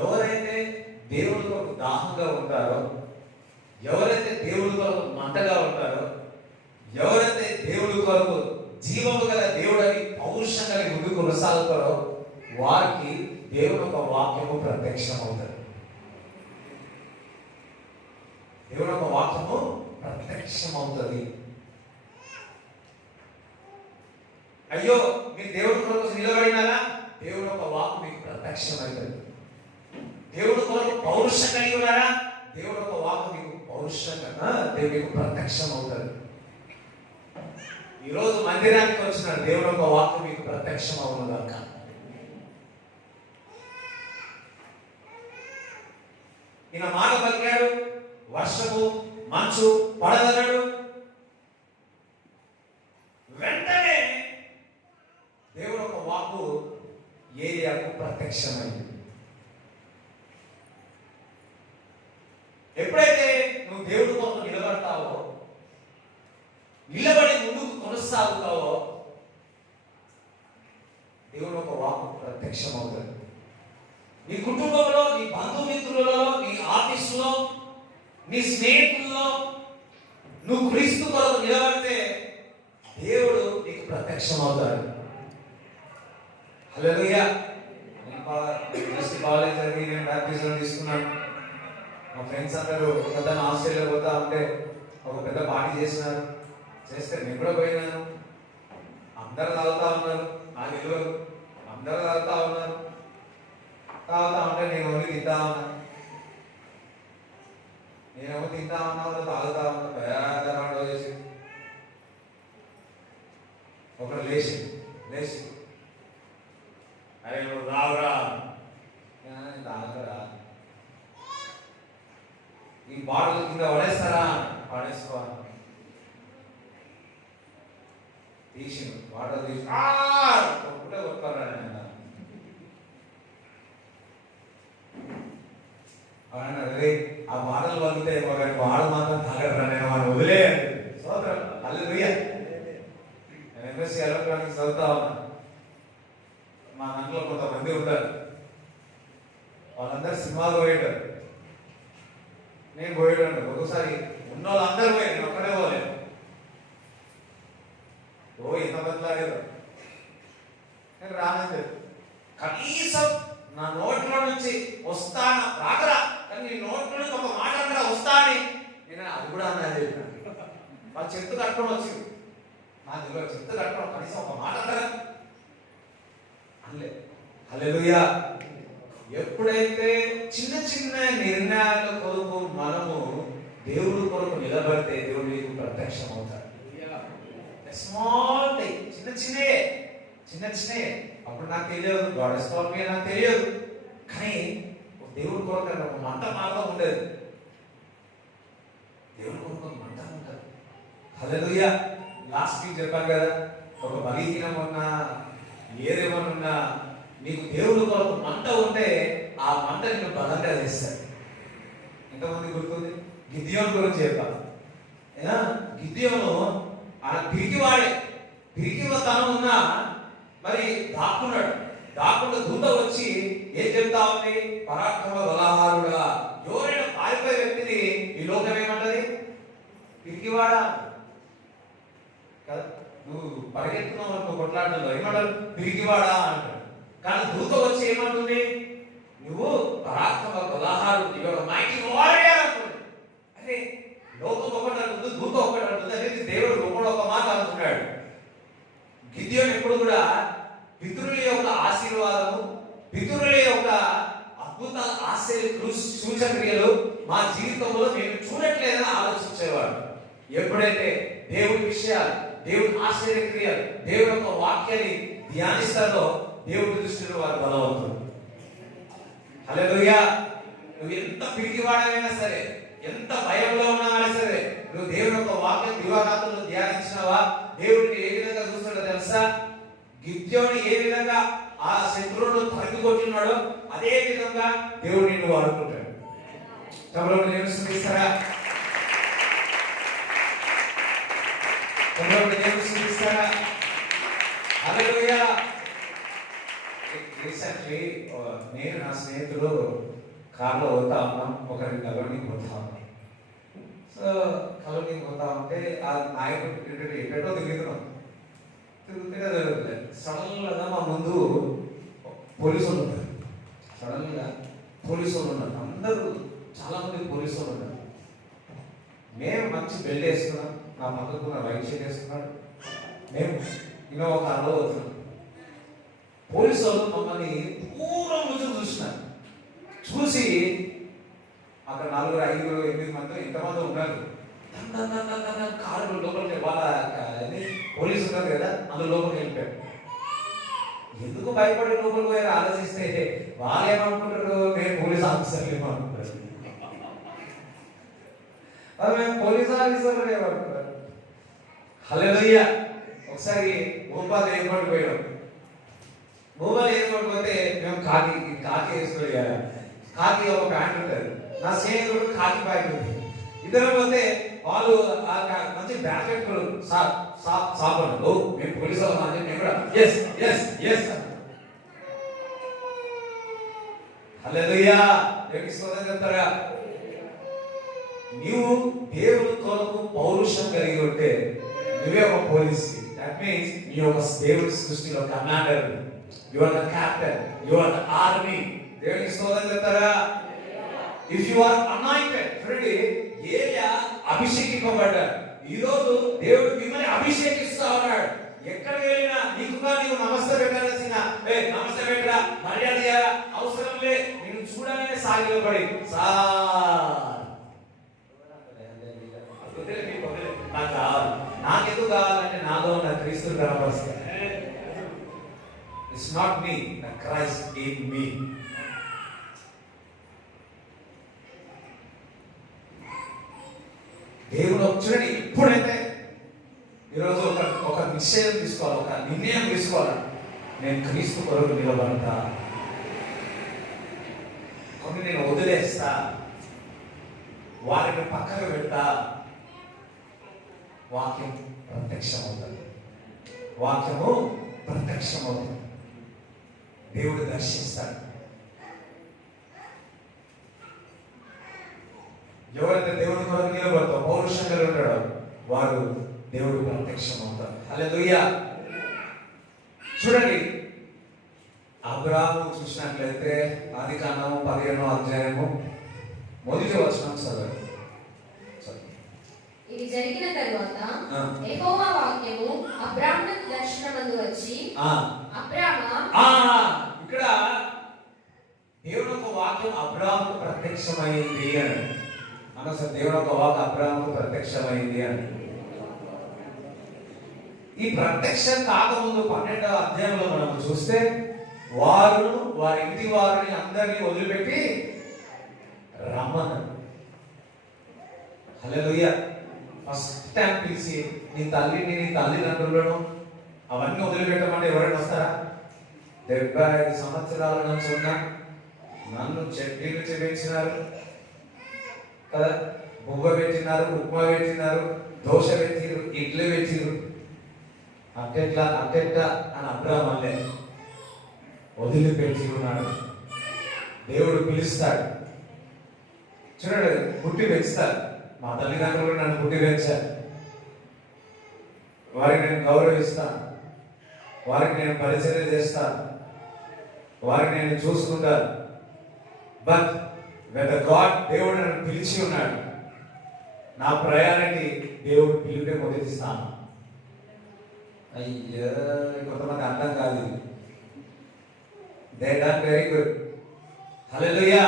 ఎవరైతే దేవుడి కొరకు దాహంగా ఉంటారో, ఎవరైతే దేవుడి కొరకు మంటగా ఉంటారో, ఎవరైతే దేవుడి కొరకు జీవము గల దేవుడని పౌరుషం కలిగి ముందుకు కొనసాగుతారో, వారికి దేవుని యొక్క వాక్యము ప్రత్యక్షం అవుతుంది. దేవుని యొక్క వాక్యము ప్రత్యక్షం అవుతుంది. అయ్యో, మీరు దేవుడి కొరకు నిలబడినారా, దేవుని యొక్క వాక్కు మీకు ప్రత్యక్షం అవుతుంది. దేవుడి కొరకు పౌరుషం కలిగి ఉన్నారా, దేవుడి యొక్క వాక్కు మీకు పౌరుషంగా మీకు ప్రత్యక్షం అవుతుంది. ఈరోజు మందిరానికి వచ్చిన దేవుని యొక్క వాక్కు మీకు ప్రత్యక్షం అవునుగాక. ఈయన మాట పలికాడు, వర్షము మంచు పడదన్నాడు. వెంటనే దేవుడు ఒక వాక్కు ఏలియాకు ప్రత్యక్షమైంది. ఎప్పుడైతే నువ్వు దేవుడి కొరకు నిలబడతావో, నిలబడి ముందుకు కొనసాగుతావో, దేవుడు ఒక వాక్కు ప్రత్యక్షం అవుతుంది. నీ కుటుంబంలో, నీ బంధుమిత్రులలో, నీ ఆఫీసులో, నీ స్నేహితుల్లో నువ్వు క్రీస్తు కొరకు నిలబడితే దేవుడు నీకు ప్రత్యక్షం అవుతాడు. హల్లెలూయా. కాలేజ్ చదివి నేను బ్యాప్టిజం తీసుకున్నాను. మా ఫ్రెండ్స్ అందరూ పొద్దున్న ఆస్ట్రేలియా పోతా ఉంటే ఒక పెద్ద పార్టీ చేసినారు. చేస్తే నేను కూడా పోయినాను. అందరూ తాగుతా ఉన్నారు, నాకు తెలియదు. అందరూ తాగుతా ఉన్నారు. తాగుతా ఉంటే నేను ఓన్లీ తింటా ఉన్నాను. నేనేమో తింటా ఉన్నా, వాళ్ళు తాగుతా ఉన్నా. పెద్ద రౌండ్ చేసి ఒకడు లేచి అరే నువ్వు రావురా, తాగరా, ఈ బాటలు కింద ఇంకా పడేస్తారా? పడేసుకోవాలి. తీసి వాటర్ తీసి ఒకటే కొట్టుకోరా అదే ఆ మాటలు వదిలితే కానీ వాడు మాత్రం తాగడరా నేను మనం వదిలేయండి. సోదరం హల్లెలూయా. నేను ఎంఎస్సీ ఎలక్ట్రానిక్స్ చదువుతా ఉన్నా. మా దాంట్లో కొంతమంది ఉంటారు, వాళ్ళందరూ సినిమాలు పోయేటారు, నేను పోయేటాను. ఒకసారి ఉన్న వాళ్ళందరూ పోయి నేను ఒక్కడే పోలేను. ఎంత బదిలాగేదో నేను రానంది. కనీసం నా నోట్లో నుంచి వస్తాను రాకరా, కానీ నీ నోట్లో నుంచి ఒక మాట అంటారా వస్తా అని నేను అది కూడా అన్నది. వాళ్ళు చెత్త కట్టుకొని వచ్చింది నా దగ్గర, చెత్త కట్టుకోవడం కనీసం ఒక మాట అంటారా అనలే. హల్లెలూయా. ఎప్పుడైతే చిన్న చిన్న నిర్ణయాల కొరకు మనము దేవుడి కొరకు నిలబడితే దేవుడు నీకు ప్రత్యక్షం అవుతాడు. స్మాల్ థింగ్, చిన్న చిన్నయే. అప్పుడు నాకు తెలియదు, గాడ్ హస్ టాల్డ్ మీ, నాకు తెలియదు. కానీ దేవుడి కొరకు ఒక మంట మాత్రం ఉండేది. దేవుడి కొరకు ఒక మంట ఉంటుంది. హల్లెలూయా. లాస్ట్ వీక్ చెప్పాను కదా, ఒక బలహీనం ఉన్నా ఏదేమన్నా నీకు దేవుడి కొరకు మంట ఉంటే ఆ మంట నిన్ను బలంగా చేస్తాడు. ఎంతమంది గుర్తుంది? గిద్యోను గురించి చెప్పాను. గిద్యోను ఆ పిరికి తనం ఉన్నా మరి దాక్కున్న దూత వచ్చి ఏం చెప్తా ఉంది? పరాక్రమ బలహారుడా. ఎవరైనా పారిపోయే వ్యక్తిని ఈ లోకం ఏమంటది? పిరికివాడా కదా. నువ్వు పరిగెత్తున్నావు అనుకో, కొట్లాడుతున్నావు, ఏమంటారు? పిరికివాడా అంటాడు. కానీ దూత వచ్చి ఏమంటుంది? నువ్వు పరాక్రమ బలహారుడు, ఇవాళ మైటీ వారియర్ అంటుంది. అదే లోకం ఒకటి అంటుంది, దూత ఒకటి అంటుంది. అనేది దేవుడు ఒకడు ఒక మాట అంటున్నాడు. గిద్యోను ఎప్పుడు కూడా పితరుల యొక్క ఆశీర్వాదము, పితరుల యొక్క అద్భుత సూచక్రియలు మా జీవితంలో మేము చూడట్లేదని ఆలోచించేవాడు. ఎప్పుడైతే దేవుడి విషయాలు, దేవుడి ఆశ్చర్యక్రియలు, దేవుడి యొక్క వాక్యాన్ని ధ్యానిస్తారో దేవుడి దృష్టిలో వారు బలవంతులు. హల్లెలూయా. నువ్వు ఎంత పిరికివాడమైనా సరే, ఎంత భయంలో ఉన్నావైనా సరే, నువ్వు దేవుని యొక్క వాక్యం దివారాత్రులు ధ్యానించినవా, దేవుడిని ఏ విధంగా చూస్తాడో తెలుసా? గిద్యోని ఏ విధంగా ఆ శత్రువును తరిమి కొట్టినాడో అదే విధంగా దేవుడు నిన్ను వాడుకుంటాడు. తమలో దేవుని స్తుతిస్తారా? హల్లెలూయా. రీసెంట్లీ నేను నా స్నేహితుడు కార్లో పోతా ఉన్నాం, ఒకరి కలోనీకి పోతా ఉన్నాం. సో కలోనీకి పోతా ఉంటే ఆ నాయకుడు ఎక్కడో తిరుగుతున్నాం. తిరుగుతుంటే సడన్గా మా ముందు పోలీసు వాళ్ళు ఉన్నారు. సడన్గా పోలీసు వాళ్ళు ఉన్నారు. అందరూ చాలా మంది పోలీసు వాళ్ళు ఉన్నారు. మేము మంచి బెల్ట్ వేసుకున్నాం, నా పక్కకున్న వైట్ షర్ట్ వేసుకున్నాడు. మేము ఇన్నోవా కార్లో వస్తున్నాం. పోలీసు వాళ్ళు మమ్మల్ని దూరం నుంచి చూసినారు. చూసి అక్కడ 4, 5, 8 మంది ఎంతమంది ఉన్నారు. కారు లోపలికి వాళ్ళ పోలీసు ఉన్నారు కదా, అందులో లోపలికి వెళ్ళిపోయారు. ఎందుకు భయపడి లోపలికి పోయారు ఆలోచిస్తే వాళ్ళు ఏమనుకుంటారు? మేము పోలీస్ ఆఫీసర్లు ఏమనుకుంటారు, మేము పోలీస్ ఆఫీసర్లు ఏమనుకుంటారు. హల్లెలూయా. ఒకసారి భూపాల్ ఎయిర్పోర్ట్ పోయాం. భూపాల్ ఎయిర్పోర్ట్ పోతే మేము కాకి వేసుకొని, కాకి ఒక ప్యాంట్ ఉంటుంది, నా స్నేహితుడు కాకి ప్యాంట్ ఉంది. ఇద్దరు పోతే వాళ్ళు మంచి బ్యాగ్ పెట్టుకోరు. సాప్ ఓ మేము పోలీసు వాళ్ళం అని నేను కూడా ఎస్ ఎస్ ఎస్. హల్లెలూయా. దేవునికి స్తోత్రం చెప్తారా? నీవు దేవుని కొరకు పౌరుషం కలిగి ఉంటే నువ్వే ఒక పోలీస్. దట్ మీన్స్ నీ ఒక దేవుడి సృష్టిలో commander, you are the captain, you are the army. దేవునికి స్తోత్రం చెప్తారా? ఇఫ్ యు ఆర్ అనాయింటెడ్, చూడండి ఏలియా అభిషేకింపబడ్డాడు. ఈ రోజు దేవుడు మిమ్మల్ని అభిషేకిస్తా ఉన్నాడు. ఎక్కడికి వెళ్ళినా నీకుగా నీవు నమస్తే పెట్టాల్సిన నమస్తే పెట్టరా, మర్యాద అవసరం లే, నేను చూడగానే సాగిలపడి నాకు కావాలి. నాకెందుకు కావాలంటే నాలో ఉన్న క్రీస్తుని కనపరుస్తాను. It's not me, the Christ in me. దేవుడు చూడండి, ఎప్పుడైతే ఈరోజు ఒక నిశ్చయం తీసుకోవాలి, ఒక నిర్ణయం తీసుకోవాలి, నేను క్రీస్తు కొరకు నిలబడతా, కొన్ని నేను వదిలేస్తా, వారిని పక్కకు పెడతా, వాక్యం ప్రత్యక్షమవుతుంది. వాక్యము ప్రత్యక్షమవుతుంది. దేవుడు దర్శిస్తాడు. ఎవరైతే దేవుడి కొరకు నిలబడతారో, పౌరుషంగా ఉంటాడో, వారు దేవుడు ప్రత్యక్షమవుతారు. హల్లెలూయా. చూడండి, అబ్రాహాము చూసినట్లయితే ఆదికాండము 15వ అధ్యాయము 1వ వచనం చదవండి. ఇది జరిగిన తరువాత యెహోవా వాక్యము అబ్రాహామునకు దర్శనమందు వచ్చి, అబ్రామా, ఇక్కడ దేవుని యొక్క వాక్యం అబ్రాహాముకు ప్రత్యక్షమైంది అని అనొచ్చు. దేవుని యొక్క వాక్యం అబ్రాహాముకు ప్రత్యక్షమైంది అని. ఈ ప్రత్యక్షం కాకముందు 12వ అధ్యాయంలో మనం చూస్తే వారు వారి ఇంటి వారిని అందరినీ వదిలిపెట్టి రమ్మన్నారు. హల్లెలూయా. ఫస్ట్ టైం పిలిచి నీ తల్లిని, నీ తల్లిదండ్రులను అవన్నీ వదిలిపెట్టమంటే ఎవరైనా వస్తారా? 75 సంవత్సరాల నుంచి ఉన్నా నన్ను చట్నీలు చేయించినారు కదా, బువ్వ పెట్టినారు, ఉప్మా పెట్టినారు, దోశ పెట్టిరు, ఇడ్లీ పెట్టిరు, అట్టెట్లా అట్టెట్లా అని అబ్రాహాము అల్లే వదిలిపెట్టి ఉన్నాడు. దేవుడు పిలుస్తాడు. చూడండి, పుట్టి పెంచుతారు. మా తల్లిదండ్రులు నన్ను పుట్టి పెంచారు, వారికి నేను గౌరవిస్తాను, వారికి నేను పరిచర్య చేస్తాను, వారిని నేను చూసుకుంటాను. బట్ వెన్ గాడ్, దేవుడు నన్ను పిలిచి ఉన్నాడు, నా ప్రయాణానికి దేవుడు పిలిపే మొదటి స్థానం. అయ్యో, కొంతమంది అర్థం కాదు. They done very good. Hallelujah.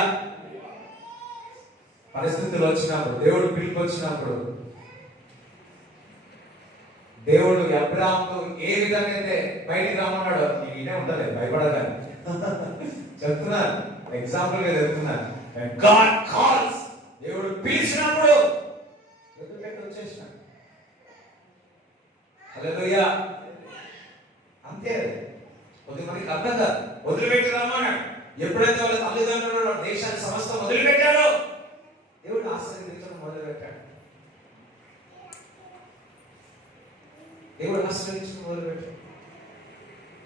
పరిస్థితులు వచ్చినప్పుడు, దేవుడు పిలుపు వచ్చినప్పుడు, దేవుడు అబ్రాహాముతో ఏ విధంగా అయితే బయటికి రమ్మన్నాడో, నేనే ఉండలేదు, భయపడగానే చెప్తున్నాను, ఎగ్జాంపుల్ గా చెప్తున్నాను. గాడ్ కాల్స్, దేవుడు పిలిచినప్పుడు వదిలిపెట్టి వచ్చేసినాడు. హల్లెలూయా. అంతే. కొద్దిమందికి అర్థం కాదు. వదిలిపెట్టి రమ్మన్నాడు. ఎప్పుడైతే వాళ్ళ తల్లిదండ్రులు దేశాన్ని సమస్తం వదిలిపెట్టారో దేవుడు ఆశ్రయించడం మొదలుపెట్టాడు. దేవుడు ఆశ్రయించడం మొదలుపెట్టాడు.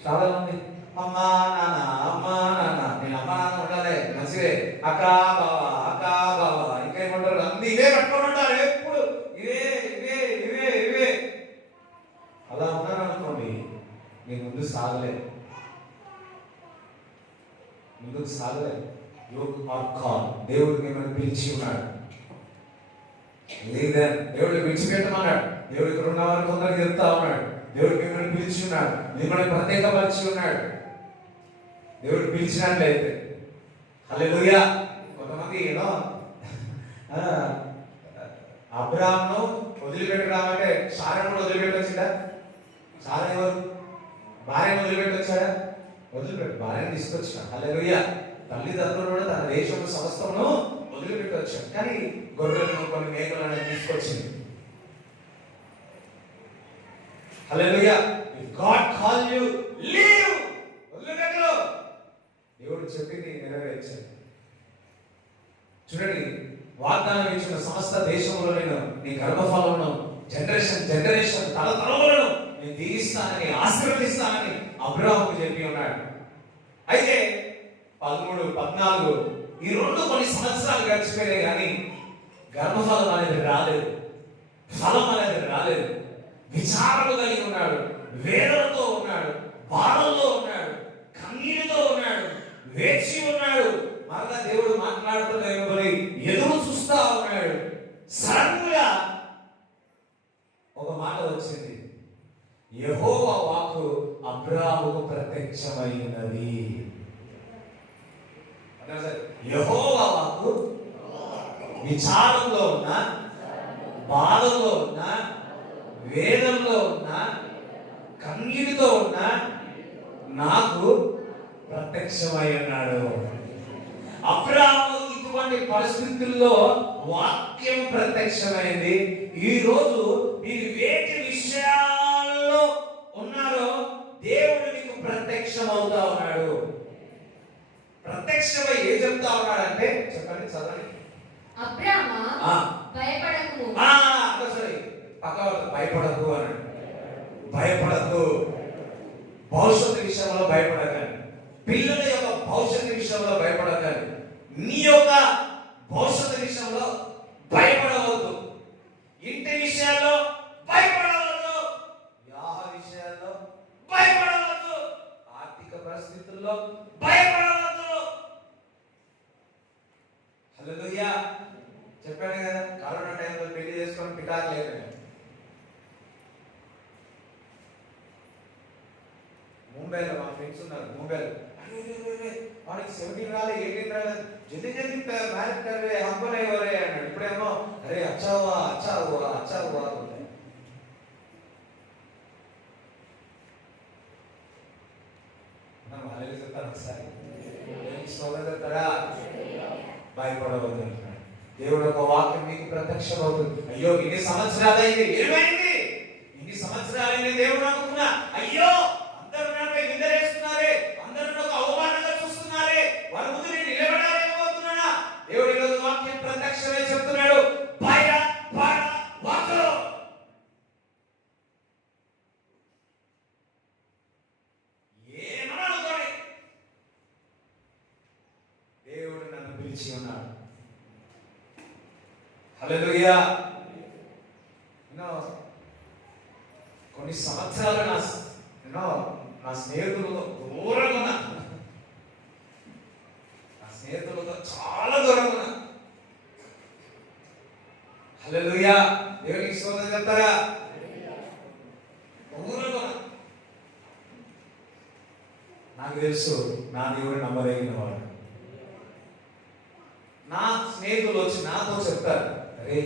చాలా మంది అమ్మా నాన్న, అమ్మా నాన్న, నేను అమ్మా నాన్న ఉండాలి, మంచిదే, అక్క బావ, అక్క బావ, ఇంకేమంటారు, అన్ని ఇవే పట్టుకోమంటారు, ఎప్పుడు ఇవే ఇవే ఇవే ఇవే. అలా ఉన్నాను అనుకోండి, నేను ముందు సాగలేదు, ముందుకు సాగలేదు. దేవుడు మిమ్మల్ని పిలిచి ఉన్నాడు. లేదా దేవుడు విడిచిపెట్టమన్నాడు. దేవుడు ఇక్కడ ఉన్న వారికి కొందరికి చెప్తా ఉన్నాడు. దేవుడు మిమ్మల్ని పిలిచి ఉన్నాడు, మిమ్మల్ని ప్రత్యేకపరిచి ఉన్నాడు. దేవుడు పిలిచినట్లయితే హల్లెలూయా. కొంతమంది ఏదో అబ్రాహామును వదిలిపెట్టడామంటే సారాను కూడా వదిలిపెట్టొచ్చిందా? సారా ఎవరు? భార్యను వదిలిపెట్టొచ్చాడా? వదిలిపెట్టు, భార్యను తీసుకొచ్చిన. హల్లెలూయా. తల్లిదండ్రులు కూడా తన దేశం సమస్తమును వదిలిపెట్టొచ్చాడు. కానీ గొర్రెలను, కొన్ని మేకలను తీసుకొచ్చింది. Hallelujah. If God call you, leave. వదిలిపెట్టు. దేవుడు చెప్పింది నెరవేర్చాడు. చూడండి, వాగ్దానం ఇచ్చిన సమస్త దేశంలో నేను నీ గర్భఫలంను జనరేషన్ తరతరములను నేను దీవిస్తానని, ఆశీర్వదిస్తానని అబ్రాహాముకు చెప్పి ఉన్నాడు. అయితే 13, 14 ఈ రెండు కొన్ని సంవత్సరాలు గడిచిపోయాయి, కానీ గర్భఫలం అనేది రాలేదు, ఫలం అనేది రాలేదు. విచారము కలిగి ఉన్నాడు, వేదనతో ఉన్నాడు, బాధల్లో ఉన్నాడు, కన్నీటితో ఉన్నాడు, వేచి ఉన్నాడు. మరలా దేవుడు మాట్లాడుతున్న ఎదురు చూస్తా ఉన్నాడు. సడన్ గా ఒక మాట వచ్చింది. యెహోవా వాక్కు అబ్రాహాముకు ప్రత్యక్షమైనది. యెహోవా వాక్కు విచారంలో ఉన్న, బాధల్లో ఉన్న, వేదంలో ఉన్న, కన్నీటితో ఉన్న నాకు ప్రత్యక్షమై ఉన్నాడు. అబ్రాహాము ఇటువంటి పరిస్థితుల్లో వాక్యం ప్రత్యక్షమైంది. ఈ రోజు మీరు వేటి విషయాల్లో ఉన్నారో దేవుడు మీకు ప్రత్యక్షం అవుతా ఉన్నాడు. ప్రత్యక్షమై ఏం చెప్తా ఉన్నాడంటే చెప్పండి, చదవండి. అబ్రామా భయపడకు. సరే, పక్క భయపడకు అన్నాడు. భయపడకు, భవిష్యత్తు విషయంలో భయపడకండి. పిల్లల యొక్క భవిష్యత్తు విషయంలో భయపడకండి. నీ యొక్క భవిష్యత్తు విషయంలో భయపడవద్దు. ఇంటి విషయాల్లో భయపడవద్దు. వివాహ విషయాల్లో భయపడవద్దు. ఆర్థిక పరిస్థితుల్లో భయపడవద్దు. హల్లెలూయా. చెప్పాను కదా, కరోనా టైంలో పెళ్లి చేసుకొని పిటాకు లేదు. ముంబైలో మా ఫ్రెండ్స్ ఉన్నారు. ముంబైలో వాడికి 17 రాలే, 18 రాలే, జల్దీ జల్దీ మ్యారేజ్ కరే హంపో నహీ హో రే అన్నాడు. ఇప్పుడేమో అరే అచ్చా హువా అచ్చా హువా అచ్చా హువా అంటారు. మనం వాళ్ళకి చెప్తాను ఒకసారి, సోదరులారా భయపడవద్దు అంటున్నాడు. దేవుడు ఒక వాక్యం మీకు ప్రత్యక్షం అవుతుంది. అయ్యో ఇన్ని సంవత్సరాలైంది, ఏమైంది? ఇన్ని సంవత్సరాలైంది దేవుడు అనుకున్నా. అయ్యో అందరూ నాపై నిందలేస్తున్నారే, అందరూ నాకు అవమానంగా చూస్తున్నారే, వాళ్ళ ముందు నేను నిలబడలేకపోతున్నానా? దేవుడు ఈరోజు వాక్యం ప్రత్యక్షమే చెప్తున్నాడు, భయపడవద్దు. ఏమన్నా అనుకోండి, దేవుడు నన్ను పిలిచి ఉన్నాడు. హల్లెలూయా. కొన్ని సంవత్సరాలు నా స్నేహితులతో దూరంగా ఉన్నా. నా స్నేహితులతో చాలా దూరంగా ఉన్నా. హల్లెలూయా. దేవునికి స్తోత్రం చెప్తారా? దూరంగా ఉన్నా. నాకు తెలుసు నా దేవుడు నమ్మదగిన వాడు. నా స్నేహితులు వచ్చి నాతో చెప్తారు, అరే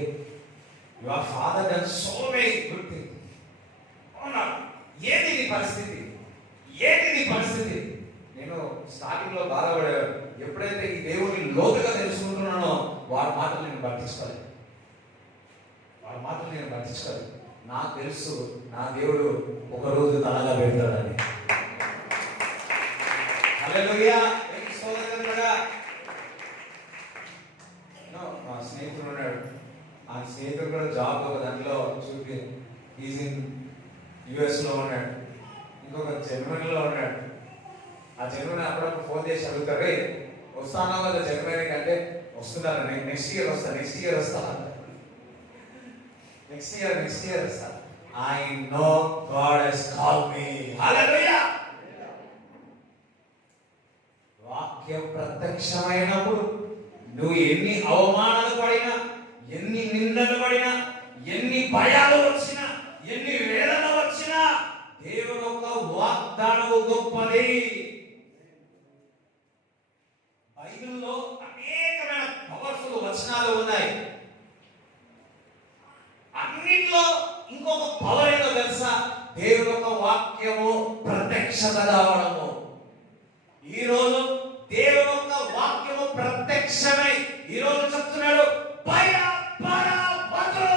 your father done so many good things. అవునా? ఏంటి నీ పరిస్థితి? ఏంటి నీ పరిస్థితి? నేను స్టార్టింగ్ లో బాధపడేవాడు. ఎప్పుడైతే ఈ దేవుడిని లోతుగా తెలుసుకుంటున్నానో వాడి మాటలు నేను పట్టించుకోలేదు. నాకు తెలుసు నా దేవుడు ఒకరోజు తలగా పెడతాడని. హల్లెలూయా. మా స్నేహితుడు ఉన్నాడు. ఆ స్నేహితుడు కూడా జాబ్ ఒక దాంట్లో చూపి ఈజ్ ఇన్ US లో ఉన్నాడు. ఇంకొక జర్మనీలో ఉన్నాడు. ఆ జర్మనీ అప్పుడప్పుడు ఫోన్ చేసి అడుగుతారు, వస్తానా కదా జర్మనీ కంటే, వస్తున్నారు, నెక్స్ట్ ఇయర్ వస్తా నెక్స్ట్ ఇయర్ వస్తా. I know God has called me. Hallelujah. వాక్యం ప్రత్యక్షమైనప్పుడు నువ్వు ఎన్ని అవమానాలు పడినా, ఎన్ని నిందలు పడినా, ఎన్ని భయాలు వచ్చినా, ఎన్ని వేదన వచ్చినా, దేవుని యొక్క వాగ్దానము గొప్పది. బైబిల్లో అనేకమైన పవర్ఫుల్ వచనాలు ఉన్నాయి. అన్నిట్లో ఇంకొక పవర్ ఏదో తెలుసా? దేవుని యొక్క వాక్యము ప్రత్యక్షత రావడము. ఈ రోజు దేవుని యొక్క వాక్యము ప్రత్యక్షమై ఈ రోజు చెప్తున్నాడు, భయపడవద్దు.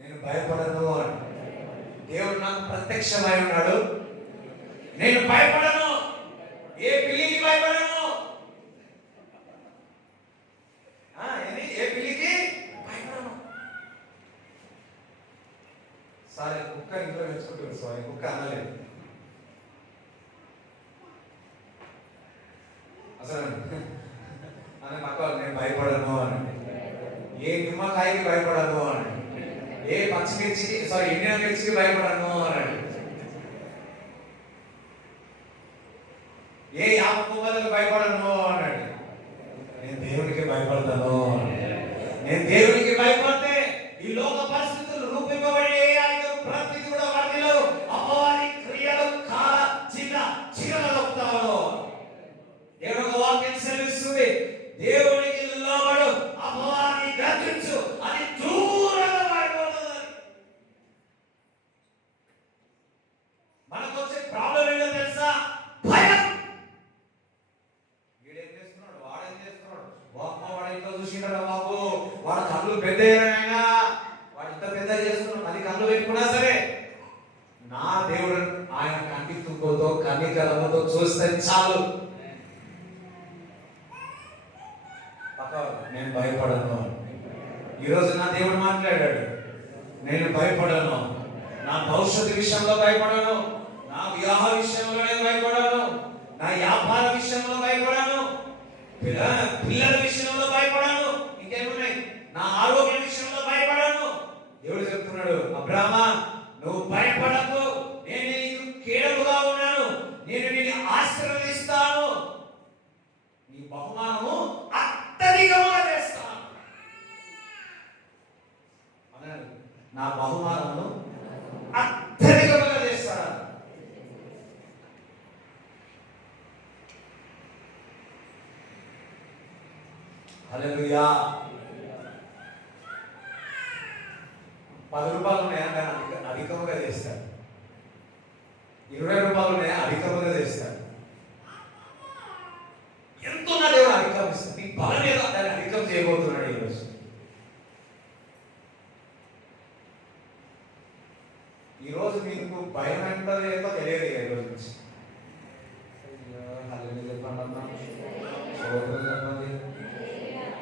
నేను భయపడను అని దేవుడు నాకు ప్రత్యక్షమై ఉన్నాడు. నేను భయపడను. ఏ పిల్లికి భయపడను. ఏ పిల్లికి భయపడను. సరే, కుక్క ఇంట్లో పెంచుకుంటుంది. సారీ, కుక్క అనలేదు అసలు అని పక్క. నేను భయపడను అని. ఏ నిమ్మకాయకి భయపడను అని. ఏ పచ్చిమిర్చికి ఎండిన మిర్చికి భయపడను అన్నాడు. ఏ యాప పువ్వులకు భయపడను అన్నాడు. నేను దేవునికి భయపడతాను. నేను దేవునికి భయపడితే ఈ లోక పరిస్థితులు రూపింపబడి ప్రతి కూడా వాటిలో అపవాది క్రియలు కాల చిగలొస్తాను. దేవుడు ఒక వాక్యం సెలవిస్తుంది, దేవునికి లోబడు, అపవాది గర్జించు, అది దూరంగా పడిపోతుంది. మనకు వచ్చే ప్రాబ్లం ఏంటో తెలుసా? చూసిండరా బాబు, వాడు కళ్ళు పెద్దయినా వాడు ఇంత పెద్ద చేస్తున్నాడు, 10 కళ్ళు పెట్టుకున్నా సరే నా దేవుడు ఆయన కంటి తుప్పుతో కనికరముతో చూస్తే చాలు. నేను భయపడను. ఈరోజు నా దేవుడు మాట్లాడాడు, నేను భయపడను. నా భవిష్యత్తు విషయంలో భయపడను, నా వివాహ విషయంలో నేను భయపడను, నా వ్యాపార విషయంలో భయపడను, పిల్లల విషయంలో భయపడను, ఇంకేమున్నాయి, నా ఆరోగ్య విషయంలో భయపడను. దేవుడు చెప్తున్నాడు, అబ్రామా నువ్వు భయపడకు, నేను నీకు కేడముగా ఉన్నాను, నేను నిన్ను ఆశీర్వదిస్తాను, నీ బహుమానము అత్యధికముగా చేస్తాను. నా బహుమానమును అత్యధికముగా చేస్తాను. హల్లెలూయా. 10 రూపాయలు ఉన్నాయా, దాన్ని అధికముగా చేస్తాడు. 20 రూపాయలు ఉన్నాయా, అధికముగా చేస్తాడు. ఎంతో నా దేవుడు అధికం ఇస్తాడు. నీ బలం ఏదో దాన్ని అధికం చేయబోతున్నాడు ఈరోజు. ఈరోజు మీకు భయం ఎంత లేదో తెలియదు. ఈరోజు నుంచి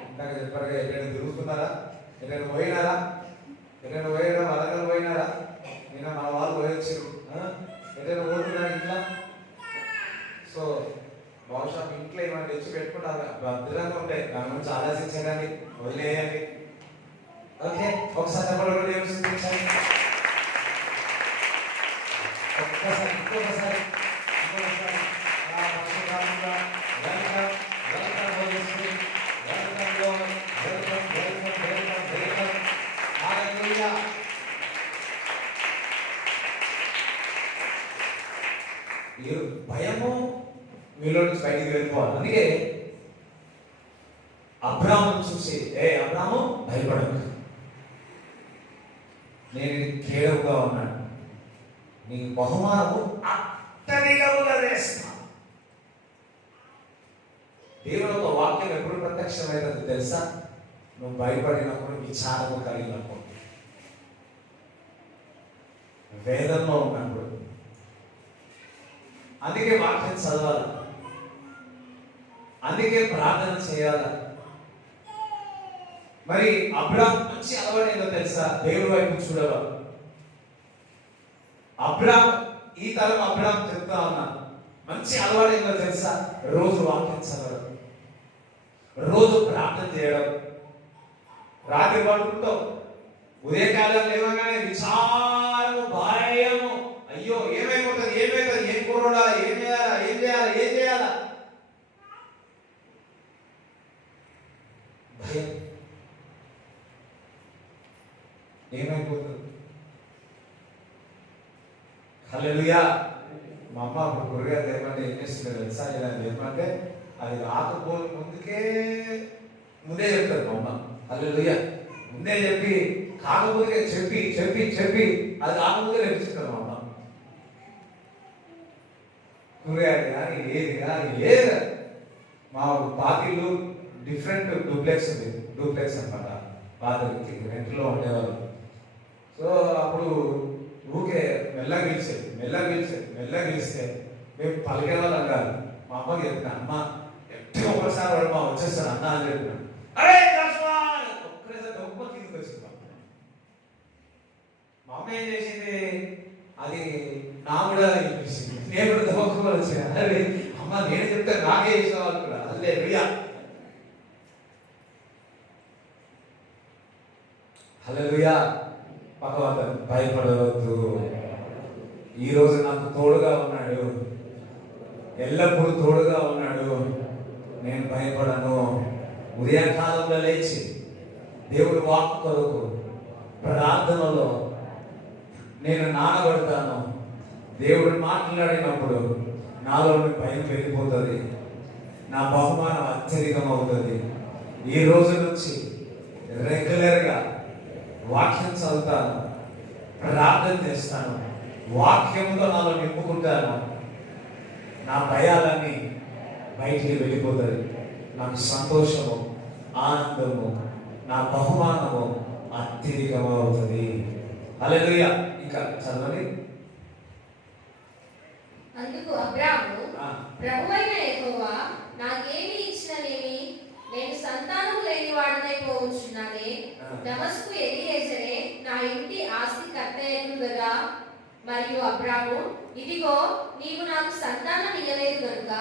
ఇందాక చెప్పారు, ఎక్కడైనా తిరుగుతున్నారా, ఎక్కడైనా పోయినారా, ఎక్కడైనా పోయినా వరంగల్ పోయినారా, నిన్న మన వాళ్ళు పోయొచ్చారు, ఎక్కడైనా పోతున్నారు ఇంట్లో. సో బహుశా ఇంట్లో ఏమైనా తెచ్చి పెట్టుకుంటారు, భద్రంగా ఉంటాయి, దాని గురించి ఆలోచించండి, వదిలేయండి. ఓకే, ఒకసారి చెప్పండి, ఒక్కసారి ఇంకొకసారి భయము మీలో నుంచి బయటికి వెళ్ళిపోవాలి. అందుకే అబ్రాహామును చూసి, అబ్రాహాము భయపడకు, నేను కేడవుగా ఉన్నాను, నీ బహుమానము అత్యధికముగా చేస్తాను. దేవుని ఒక వాక్యం ఎప్పుడు ప్రత్యక్షమైనది తెలుసా? నువ్వు భయపడినప్పుడు, విచారము కలిగినప్పుడు, వేదంలో ఉన్నప్పుడు. అందుకే వాక్యం చదవాలి, అందుకే ప్రార్థన చేయాలి. మరి అబ్రాహాం మంచి అలవాటు ఏందో తెలుసా? దేవుడి వైపు చూడవాలి. అబ్రాహాం, ఈ తరం అబ్రాహాం చెప్తా ఉన్నా, మంచి అలవాటు ఏందో తెలుసా? రోజు వాక్యం చదవడం, రోజు ప్రార్థన చేయడం. రాత్రి పడుకుంటావు, ఉదయకాలం లేవగానే విచారము, భయము, అయ్యో ఏమైపోతుంది, ఏమైతుంది, ఏం కూర ఉండాలి, ఏం చేయాలా, ఏం చేయాలా, ఏం చేయాలా, భయం. ఏమైపోతుంది? హల్లెలూయా. మా అమ్మ అప్పుడు కూరగాయలు తెమ్మంటే ఏం చేస్తుంది తెలుసా? ఏదైనా తెమ్మంటే అది రాకపోయి ముందే చెప్తారు మా అమ్మ. హల్లెలూయా. ముందే చెప్పి కాకపోతే చెప్పి చెప్పి చెప్పి అది కాకపోతే తెప్పిస్తారు మా అమ్మ. కూరగాయలు కానీ ఏది కానీ ఏది. మా పాతిళ్ళు డిఫరెంట్ డూప్లెక్స్ ఉంది, డూప్లెక్స్ అనమాట. పాత రెంట్లో ఉండేవాళ్ళు. సో అప్పుడు ఊకే మెల్లగా గెలిస్తే మేము పలికే వాళ్ళం కాదు. మా అమ్మకి చెప్పిన, అమ్మ ఎప్పుడు ఒకసారి వాడు మా వచ్చేస్తాను అన్న అని చెప్పిన, అరే ఒక్కసారి గొప్ప కిందకి వచ్చింది. మా అమ్మ ఏం చేసింది, అది నా కూడా వినిపిస్తుంది. నేను కూడా దొంగ వచ్చాను. అరే అమ్మ నేను చెప్తే నాకే ఇష్టం కూడా. అల్లే రియా. హల్లెలూయా. భగవంతుడు భయపడవద్దు. ఈరోజు నాకు తోడుగా ఉన్నాడు, ఎల్లప్పుడూ తోడుగా ఉన్నాడు, నేను భయపడను. ఉదయకాలంలో లేచి దేవుడు వాక్కు కొరకు ప్రార్థనలో నేను నానబడతాను. దేవుడు మాట్లాడినప్పుడు నాలోని భయం వెళ్ళిపోతుంది, నా బహుమానం అత్యధికం అవుతుంది. ఈ రోజు నుంచి రెగ్యులర్గా వాక్యం చదువుతాను, ప్రార్థన చేస్తాను, వాక్యంతో నాలో నింపుకుంటాను. నా భయాలన్నీ బయటికి వెళ్ళిపోతుంది. నాకు సంతోషము, ఆనందము, నా బహుమానము అత్యధికమవుతుంది. హల్లెలూయా. ఇంకా చదవండి. అందుకు అబ్రాము, ఆ. ప్రభువైన యెహోవా నాకేమి ఇచ్చిననేమి, నేను సంతానము లేని వాడనైపోవచ్చున్నానే. ఆ. దమస్కు ఎలీయేజరే నా ఇంటి ఆస్తి కర్తయ్యను గదా. మరియు అబ్రాము, ఇదిగో నీవు నాకు సంతానం ఇయ్యలేదు గనుక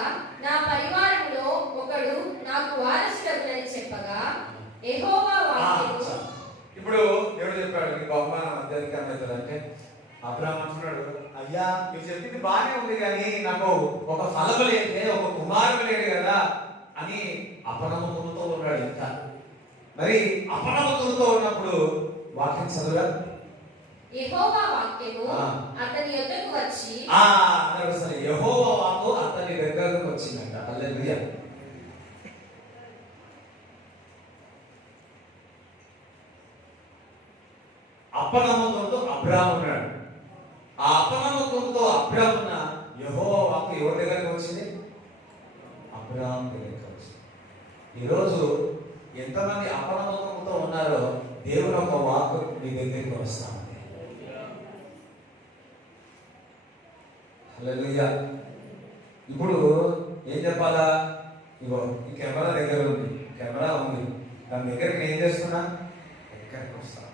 నా పరివారంలో ఒకడు నాకు వారసుడగునని చెప్పగా యెహోవా వాక్యము. ఇప్పుడు దేవుడు చెప్పాడు, నీ బహుమానం అత్యధికమవుతుంది అంటే అబ్రాహాం అంటున్నాడు, అయ్యా మీరు చెప్పింది బాగానే ఉంది కానీ నాకు ఒక ఫలము లేదే, ఒక కుమారుడు లేడు కదా అని అపనమ్మకంతో ఉన్నాడు. ఇంకా మరి అపనమ్మకంతో ఉన్నప్పుడు వాక్యం చదువురా. యెహోవా వాక్యము ఆ. అతని యొద్దకు వచ్చి, అన్నాడు. సరే, యెహోవా వాక్కు అతని దగ్గరకు వచ్చిందంట. హల్లెలూయా. అపనమ్మకంతో అబ్రాహాం ఉన్నాడు. ఆ అపనమ్మకంతో అబ్రాహాం ఉన్న యెహోవా వాక్కు ఎవరి దగ్గరకు వచ్చింది? అబ్రాహాం దగ్గరకు వచ్చింది. ఈరోజు ఎంతమంది అపనమ్మకంతో ఉన్నారో దేవుని ఒక వాక్కు మీ దగ్గరికి వస్తా ఉంది. హల్లెలూయా. ఇప్పుడు ఏం చెప్పాలా? ఇగో ఈ కెమెరా దగ్గర ఉంది, కెమెరా ఉంది, దాని దగ్గరికి ఏం చేస్తున్నా? దగ్గరికి వస్తాను.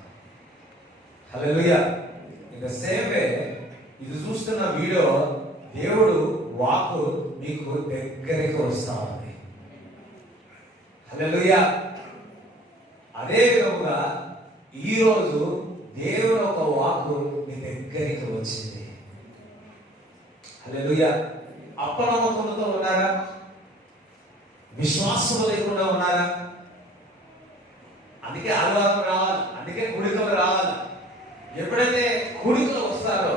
హల్లెలూయా. ఇన్ ద సేమ్ వే ఇది చూస్తున్న వీడియో దేవుడు వాక్కు మీకు దగ్గరికి వస్తా ఉంది. హల్లెలూయా. అదే విధముగా ఈరోజు దేవుడు ఒక వాక్కు మీ దగ్గరికి వచ్చింది. హల్లెలూయా. అపనమ్మకంతో ఉన్నారా? విశ్వాసం లేకుండా ఉన్నారా? అందుకే ఆదివారం రావాలి, అందుకే కూడికలు రావాలి. ఎప్పుడైతే కూడికలు వస్తారో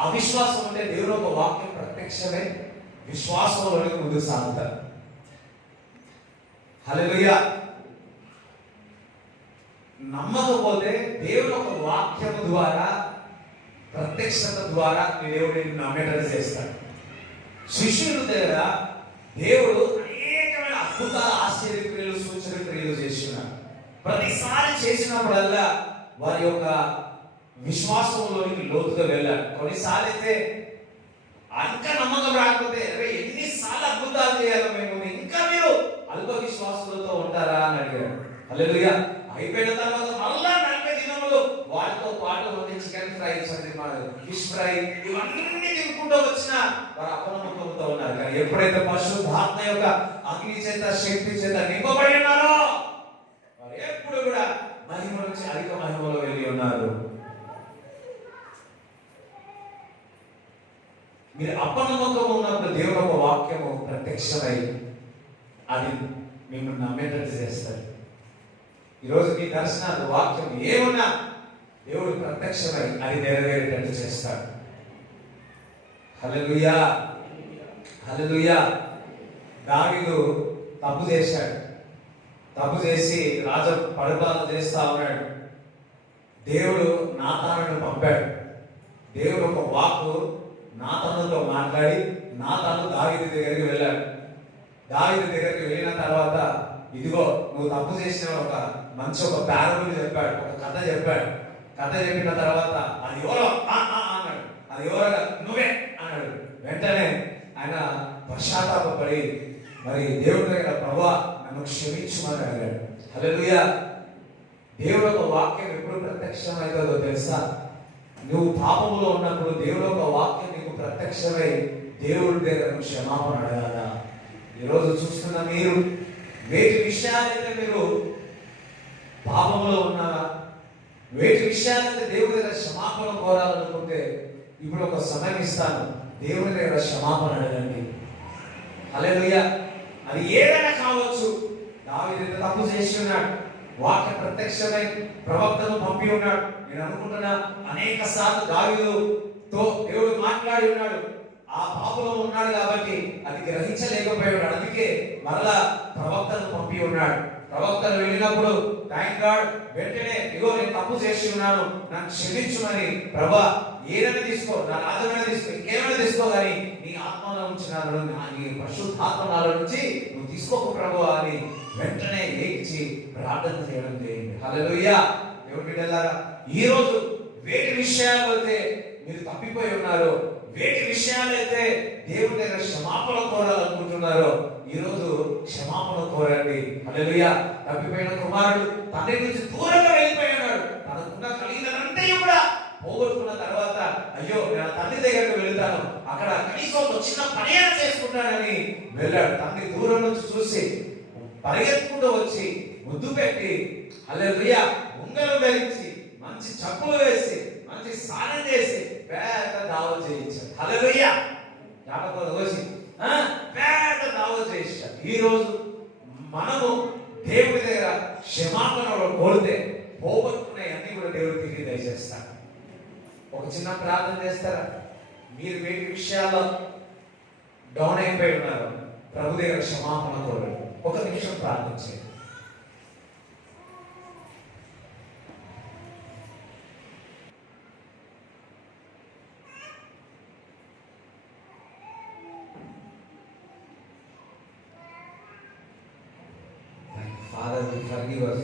అవిశ్వాసం ఉంటే దేవుడు ఒక వాక్యం ప్రత్యక్షమే విశ్వాసంలోకి ముందుకు సాగుతారు. హల్లెలూయా. నమ్మకపోతే దేవుడు ఒక వాక్యం ద్వారా, ప్రత్యక్షత ద్వారా దేవుడు నమ్మేటట్టు చేస్తాడు. శిష్యుల దగ్గర దేవుడు అనేకమైన అద్భుతాలు, ఆశ్చర్య క్రియలు, సూచన క్రియలు చేస్తున్నారు. ప్రతిసారి చేసినప్పుడల్లా వారి యొక్క విశ్వాసంలోనికి లోతుగా వెళ్ళారు. కొన్నిసార్లు అయితే ఇంకా నమ్మకం రాకపోతే, అరే ఎన్నిసార్లు అద్భుతాలు చేయాలి మేము, ఇంకా మీరు అల్ప విశ్వాసులతో ఉంటారా అని అడిగారు. హల్లెలూయా. అయిపోయిన తర్వాత మళ్ళా 40 దినములు వాటితో పాటు చికెన్ ఫ్రై, ఫిష్ ఫ్రై ఇవన్నీ తినుకుంటూ వచ్చిన వారు అపనమ్మకంతో ఉన్నారు. కానీ ఎప్పుడైతే పరిశుద్ధాత్మ యొక్క అగ్ని చేత, శక్తి చేత నింపబడి ఉన్నారో వారు ఎప్పుడు కూడా మహిమ నుంచి అధిక మహిమలో వెళ్ళి ఉన్నారు. మీరు అపనమ్మకం ఉన్నప్పుడు దేవుడు ఒక వాక్యము ప్రత్యక్షమై అది మిమ్మల్ని నమ్మేటట్టు చేస్తారు. ఈరోజు మీ దర్శనాలు, వాక్యం ఏమున్నా దేవుడు ప్రత్యక్షమై అది నెరవేరేటట్టు చేస్తాడు. హల్లెలూయా. హల్లెలూయా. దావీదు తప్పు చేశాడు. తప్పు చేసి రాజు పరిపాలన చేస్తా ఉన్నాడు. దేవుడు నాతానును పంపాడు. దేవుడు ఒక వాక్కు నాతానుతో మాట్లాడి నాతాను దావీదు దగ్గరికి వెళ్ళాడు. దావీదు దగ్గరికి వెళ్ళిన తర్వాత, ఇదిగో నువ్వు తప్పు చేసిన ఒక మంచి ఒక పారబుల్ చెప్పాడు, ఒక కథ చెప్పాడు. కథ చెప్పిన తర్వాత అది ఎవరో అన్నాడు, అది ఎవరో నువ్వే అన్నాడు. వెంటనే ఆయన పశ్చాత్తాపడి మరి దేవుడి దగ్గర, ప్రభువా నన్ను క్షమించుమని అడిగాడు. హల్లెలూయా. దేవుడు ఒక వాక్యం ఎప్పుడు ప్రత్యక్షమైతుందో తెలుసా? నువ్వు పాపములో ఉన్నప్పుడు దేవుడు ఒక వాక్యం నీకు ప్రత్యక్షమై దేవుడి దగ్గర క్షమాపణ అడగాలా? ఈరోజు చూస్తున్న మీరు వేటి విషయాలైతే మీరు పాపంలో ఉన్నారా, వేటి విషయాలైతే దేవుడి దగ్గర క్షమాపణ కోరాలనుకుంటే ఇప్పుడు ఒక సమయం ఇస్తాను, దేవుడి దగ్గర క్షమాపణ అడగండి. హల్లెలూయా. అది ఏదైనా కావచ్చు. దావీదు తప్పు చేసి ఉన్నాడు, వాక్య ప్రత్యక్షమై ప్రవక్తను పంపి ఉన్నాడు. నేను అనుకుంటున్నా అనేక సార్లు దావీదుతో దేవుడు మాట్లాడి ఉన్నాడు. ఆ పాపంలో ఉన్నాడు కాబట్టి అది గ్రహించలేకపోయాడు. అందుకే మరలా ప్రవక్తను పంపి ఉన్నాడు. ప్రవక్తలు వెళ్ళినప్పుడు థ్యాంక్ గాడ్ వెంటనే ఇగో నేను తప్పు చేసి ఉన్నాను, నన్ను క్షమించుమని, ప్రభా ఏదైనా తీసుకో, నా రాజమైన తీసుకో, ఇంకేమైనా తీసుకో, కానీ నీ ఆత్మలో ఉంచినాను, నీ పరిశుద్ధాత్మ నాలో నుంచి నువ్వు తీసుకోకు ప్రభు అని వెంటనే ఏడ్చి ప్రార్థన చేయడం చేయండి. హల్లెలూయా. దేవుని బిడ్డలారా, ఈ రోజు వేటి విషయాలు అయితే మీరు తప్పిపోయి ఉన్నారో, వేటి విషయాలైతే దేవుడి దగ్గర క్షమాపణ కోరాలనుకుంటున్నారో, ఈ రోజు క్షమాపణ కోరండి. హల్లెలూయా. తప్పిపోయిన కుమారుడు తండ్రి నుంచి దూరంగా వెళ్ళిపోయాడు. తనకున్న కలిగినంటే కూడా పోగొట్టుకున్న తర్వాత అయ్యో నేను తండ్రి దగ్గరకు వెళ్తాను, అక్కడ కనీసం ఒక చిన్న పని అయినా చేసుకుంటానని వెళ్ళాడు. తండ్రి దూరం నుంచి చూసి పరిగెత్తుకుంటూ వచ్చి ముద్దు పెట్టి హల్లెలూయా ఉంగరం ధరించి మంచి చెప్పులు వేసి మంచి స్నానం చేసి పెద్ద దావత్ చేయించాడు. హల్లెలూయా. జ్ఞాపకం వచ్చి పెద్ద దావత్ చేయించాడు. ఈ రోజు మనము దేవుడి దగ్గర క్షమాపణ కోరితే పోగొట్టుకునే అన్ని కూడా దేవుడు తిరిగి దయచేస్తాడు. ఒక చిన్న ప్రార్థన చేస్తారా? మీరు వేటి విషయాల్లో డౌన్ అయిపోయి ఉన్నారు, ప్రభు దగ్గర క్షమాపణ కోరండి. ఒక నిమిషం ప్రార్థన చేయండి. Father forgive us.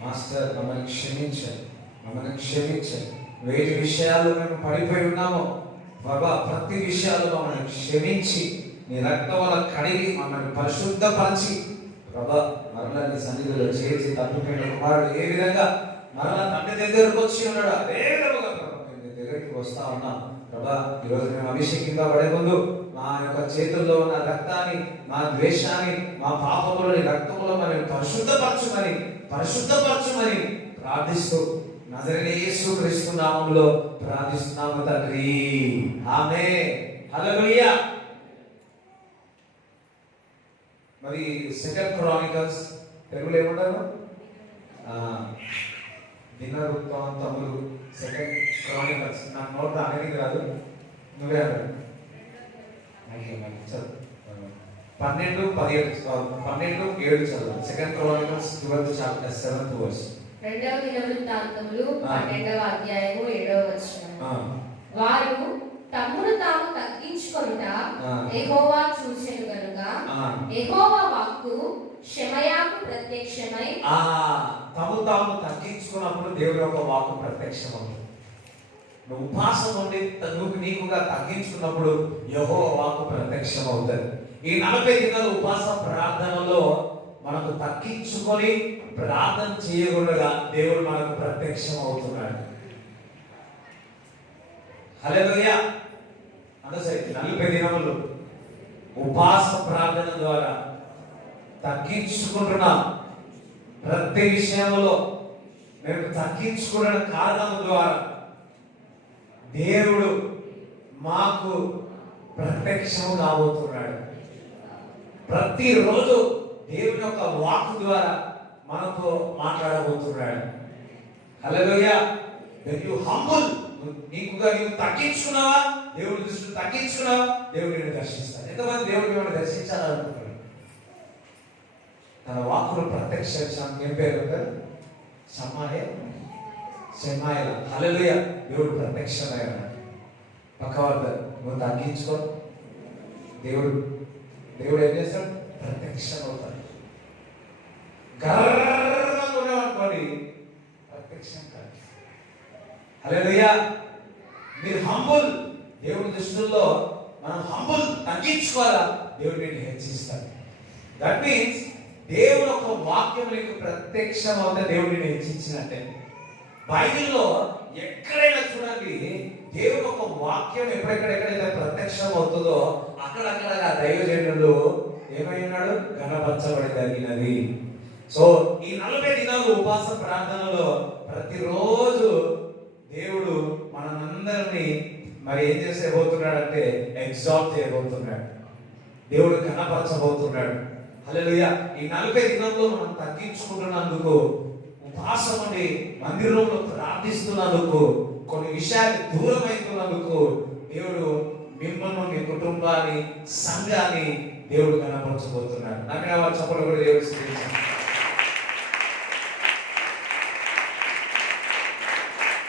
మాస్టర్ మమ్మల్ని క్షమించండి, మమ్మల్ని క్షమించండి. వేటి విషయాలు మేము పడిపోయి ఉన్నామో బాబా ప్రతి విషయాలు మమ్మల్ని క్షమించి నీ రక్తం వల్ల కడిగి మమ్మల్ని పరిశుద్ధపరిచి ప్రభా మరలా నీ సన్నిధిలో చేసి తప్పిపోయిన కుమారుడు ఏ విధంగా మరలా తండ్రి దగ్గరకు వచ్చి ఉన్నాడు, అదే విధంగా నీ దగ్గరికి వస్తా ఉన్నాం ప్రభా. ఈరోజు మేము అభిషేకంగా పడే ముందు మా యొక్క చేతుల్లో ఉన్న రక్తాన్ని, మా ద్వేషాన్ని, మా పాపములని రక్తంలో మనం పరిశుద్ధపరచుమని ప్రార్థిస్తూ నజరేయుడైన యేసు క్రీస్తు నామములో ప్రార్థిస్తున్నాము తండ్రి. ఆమేన్. హల్లెలూయా. మరి సెకండ్ క్రానికల్స్ తెలుగులో ఏమంటారు? దినవృత్తాంతములు. సెకండ్ క్రానికల్స్ నాకు నోట్ అనేది రాదు, నువ్వే అన్నాడు. 12:17 చదవాలి. Second Chronicles 12th chapter 7th verse. రెండవ దినవృత్తాంతములు 12వ అధ్యాయము 7వ వచనం. వారు తమ్మును తాము తగ్గించుకొనుట యెహోవా చూచెను గనుక యెహోవా వాక్కు షెమయాకు ప్రత్యక్షమై. తము తాము తగ్గించుకున్నప్పుడు దేవుని యొక్క వాక్కు ప్రత్యక్షమవుతుంది. నువ్వు ఉపవాసం ఉండి నువ్వు నీకుగా తగ్గించుకున్నప్పుడు యెహోవా వాక్కు ప్రత్యక్షం అవుతుంది. ఈ 40 దినాల ఉపవాస ప్రార్థనలో మనకు తగ్గించుకొని ప్రార్థన చేయకుండా దేవుడు మనకు ప్రత్యక్షం అవుతున్నాడు. హల్లెలూయా. అందుసరి 40 దినములు ఉపవాస ప్రార్థన ద్వారా తగ్గించుకుంటున్నాం. ప్రతి విషయంలో మేము తగ్గించుకున్న కారణం ద్వారా దేవుడు మాకు ప్రత్యక్షం కాబోతున్నాడు. ప్రతిరోజు దేవుని యొక్క వాక్కు ద్వారా మనతో మాట్లాడబోతున్నాడు. హల్లెలూయా. when you humble, నీకుగా నీవు తగ్గించుకున్నావా, దేవుడి దృష్టిలో తగ్గించుకున్నావా, దేవుడు నిన్ను దర్శిస్తాడు. ఎంతమంది దేవుడు మిమ్మల్ని దర్శించాలనుకుంటున్నాడు? తన వాక్కును ప్రత్యక్షం. ఏం పేరు అంటారు? షెమాయల. హల్లెలూయా. దేవుడు ప్రత్యక్షమయ్యాడు. పక్కవాడు నువ్వు తగ్గించుకో, దేవుడు ఏం చేస్తాడు? ప్రత్యక్షం అవుతాడు. గర్వంగా అనుకోండి, ప్రత్యక్షం కాదు. హల్లెలూయా. మీరు హంబుల్, దేవుడి దృష్టిలో మనం హంబుల్ తగ్గించుకోవాలా, దేవుడు నిన్ను హెచ్చిస్తాడు. దట్ మీన్స్ దేవుడు ఒక వాక్యం నీకు ప్రత్యక్షం అవుతే దేవుడు నిన్ను హెచ్చించినట్టే. బైబిల్లో ఎక్కడైనా చూడండి, దేవుడు ఒక వాక్యం ఎక్కడెక్కడైతే ప్రత్యక్షం అవుతుందో అక్కడక్కడ దైవజనుడు ఏమై ఉన్నాడు? ఘనపరచబడి జరిగినది. సో ఈ 40 దినాలు ఉపవాస ప్రార్థనలో ప్రతిరోజు దేవుడు మనందరినీ మరి ఏం చేసేబోతున్నాడు అంటే ఎగ్జాల్ట్ చేయబోతున్నాడు. దేవుడు ఘనపరచబోతున్నాడు. హల్లెలూయా. ఈ 40 దినాల్లో మనం తగ్గించుకుంటున్నందుకు, ఉపవాసం ఉండి మందిరంలో ప్రార్థిస్తున్నందుకు, కొన్ని విషయాలు దూరం అవుతున్నందుకు దేవుడు మిమ్మల్ని, మీ కుటుంబాన్ని, సంఘాన్ని దేవుడు కనపరచబోతున్నాడు. నమ్మిన వారి చప్పట్లు కూడా దేవుడు స్తుతించాలి.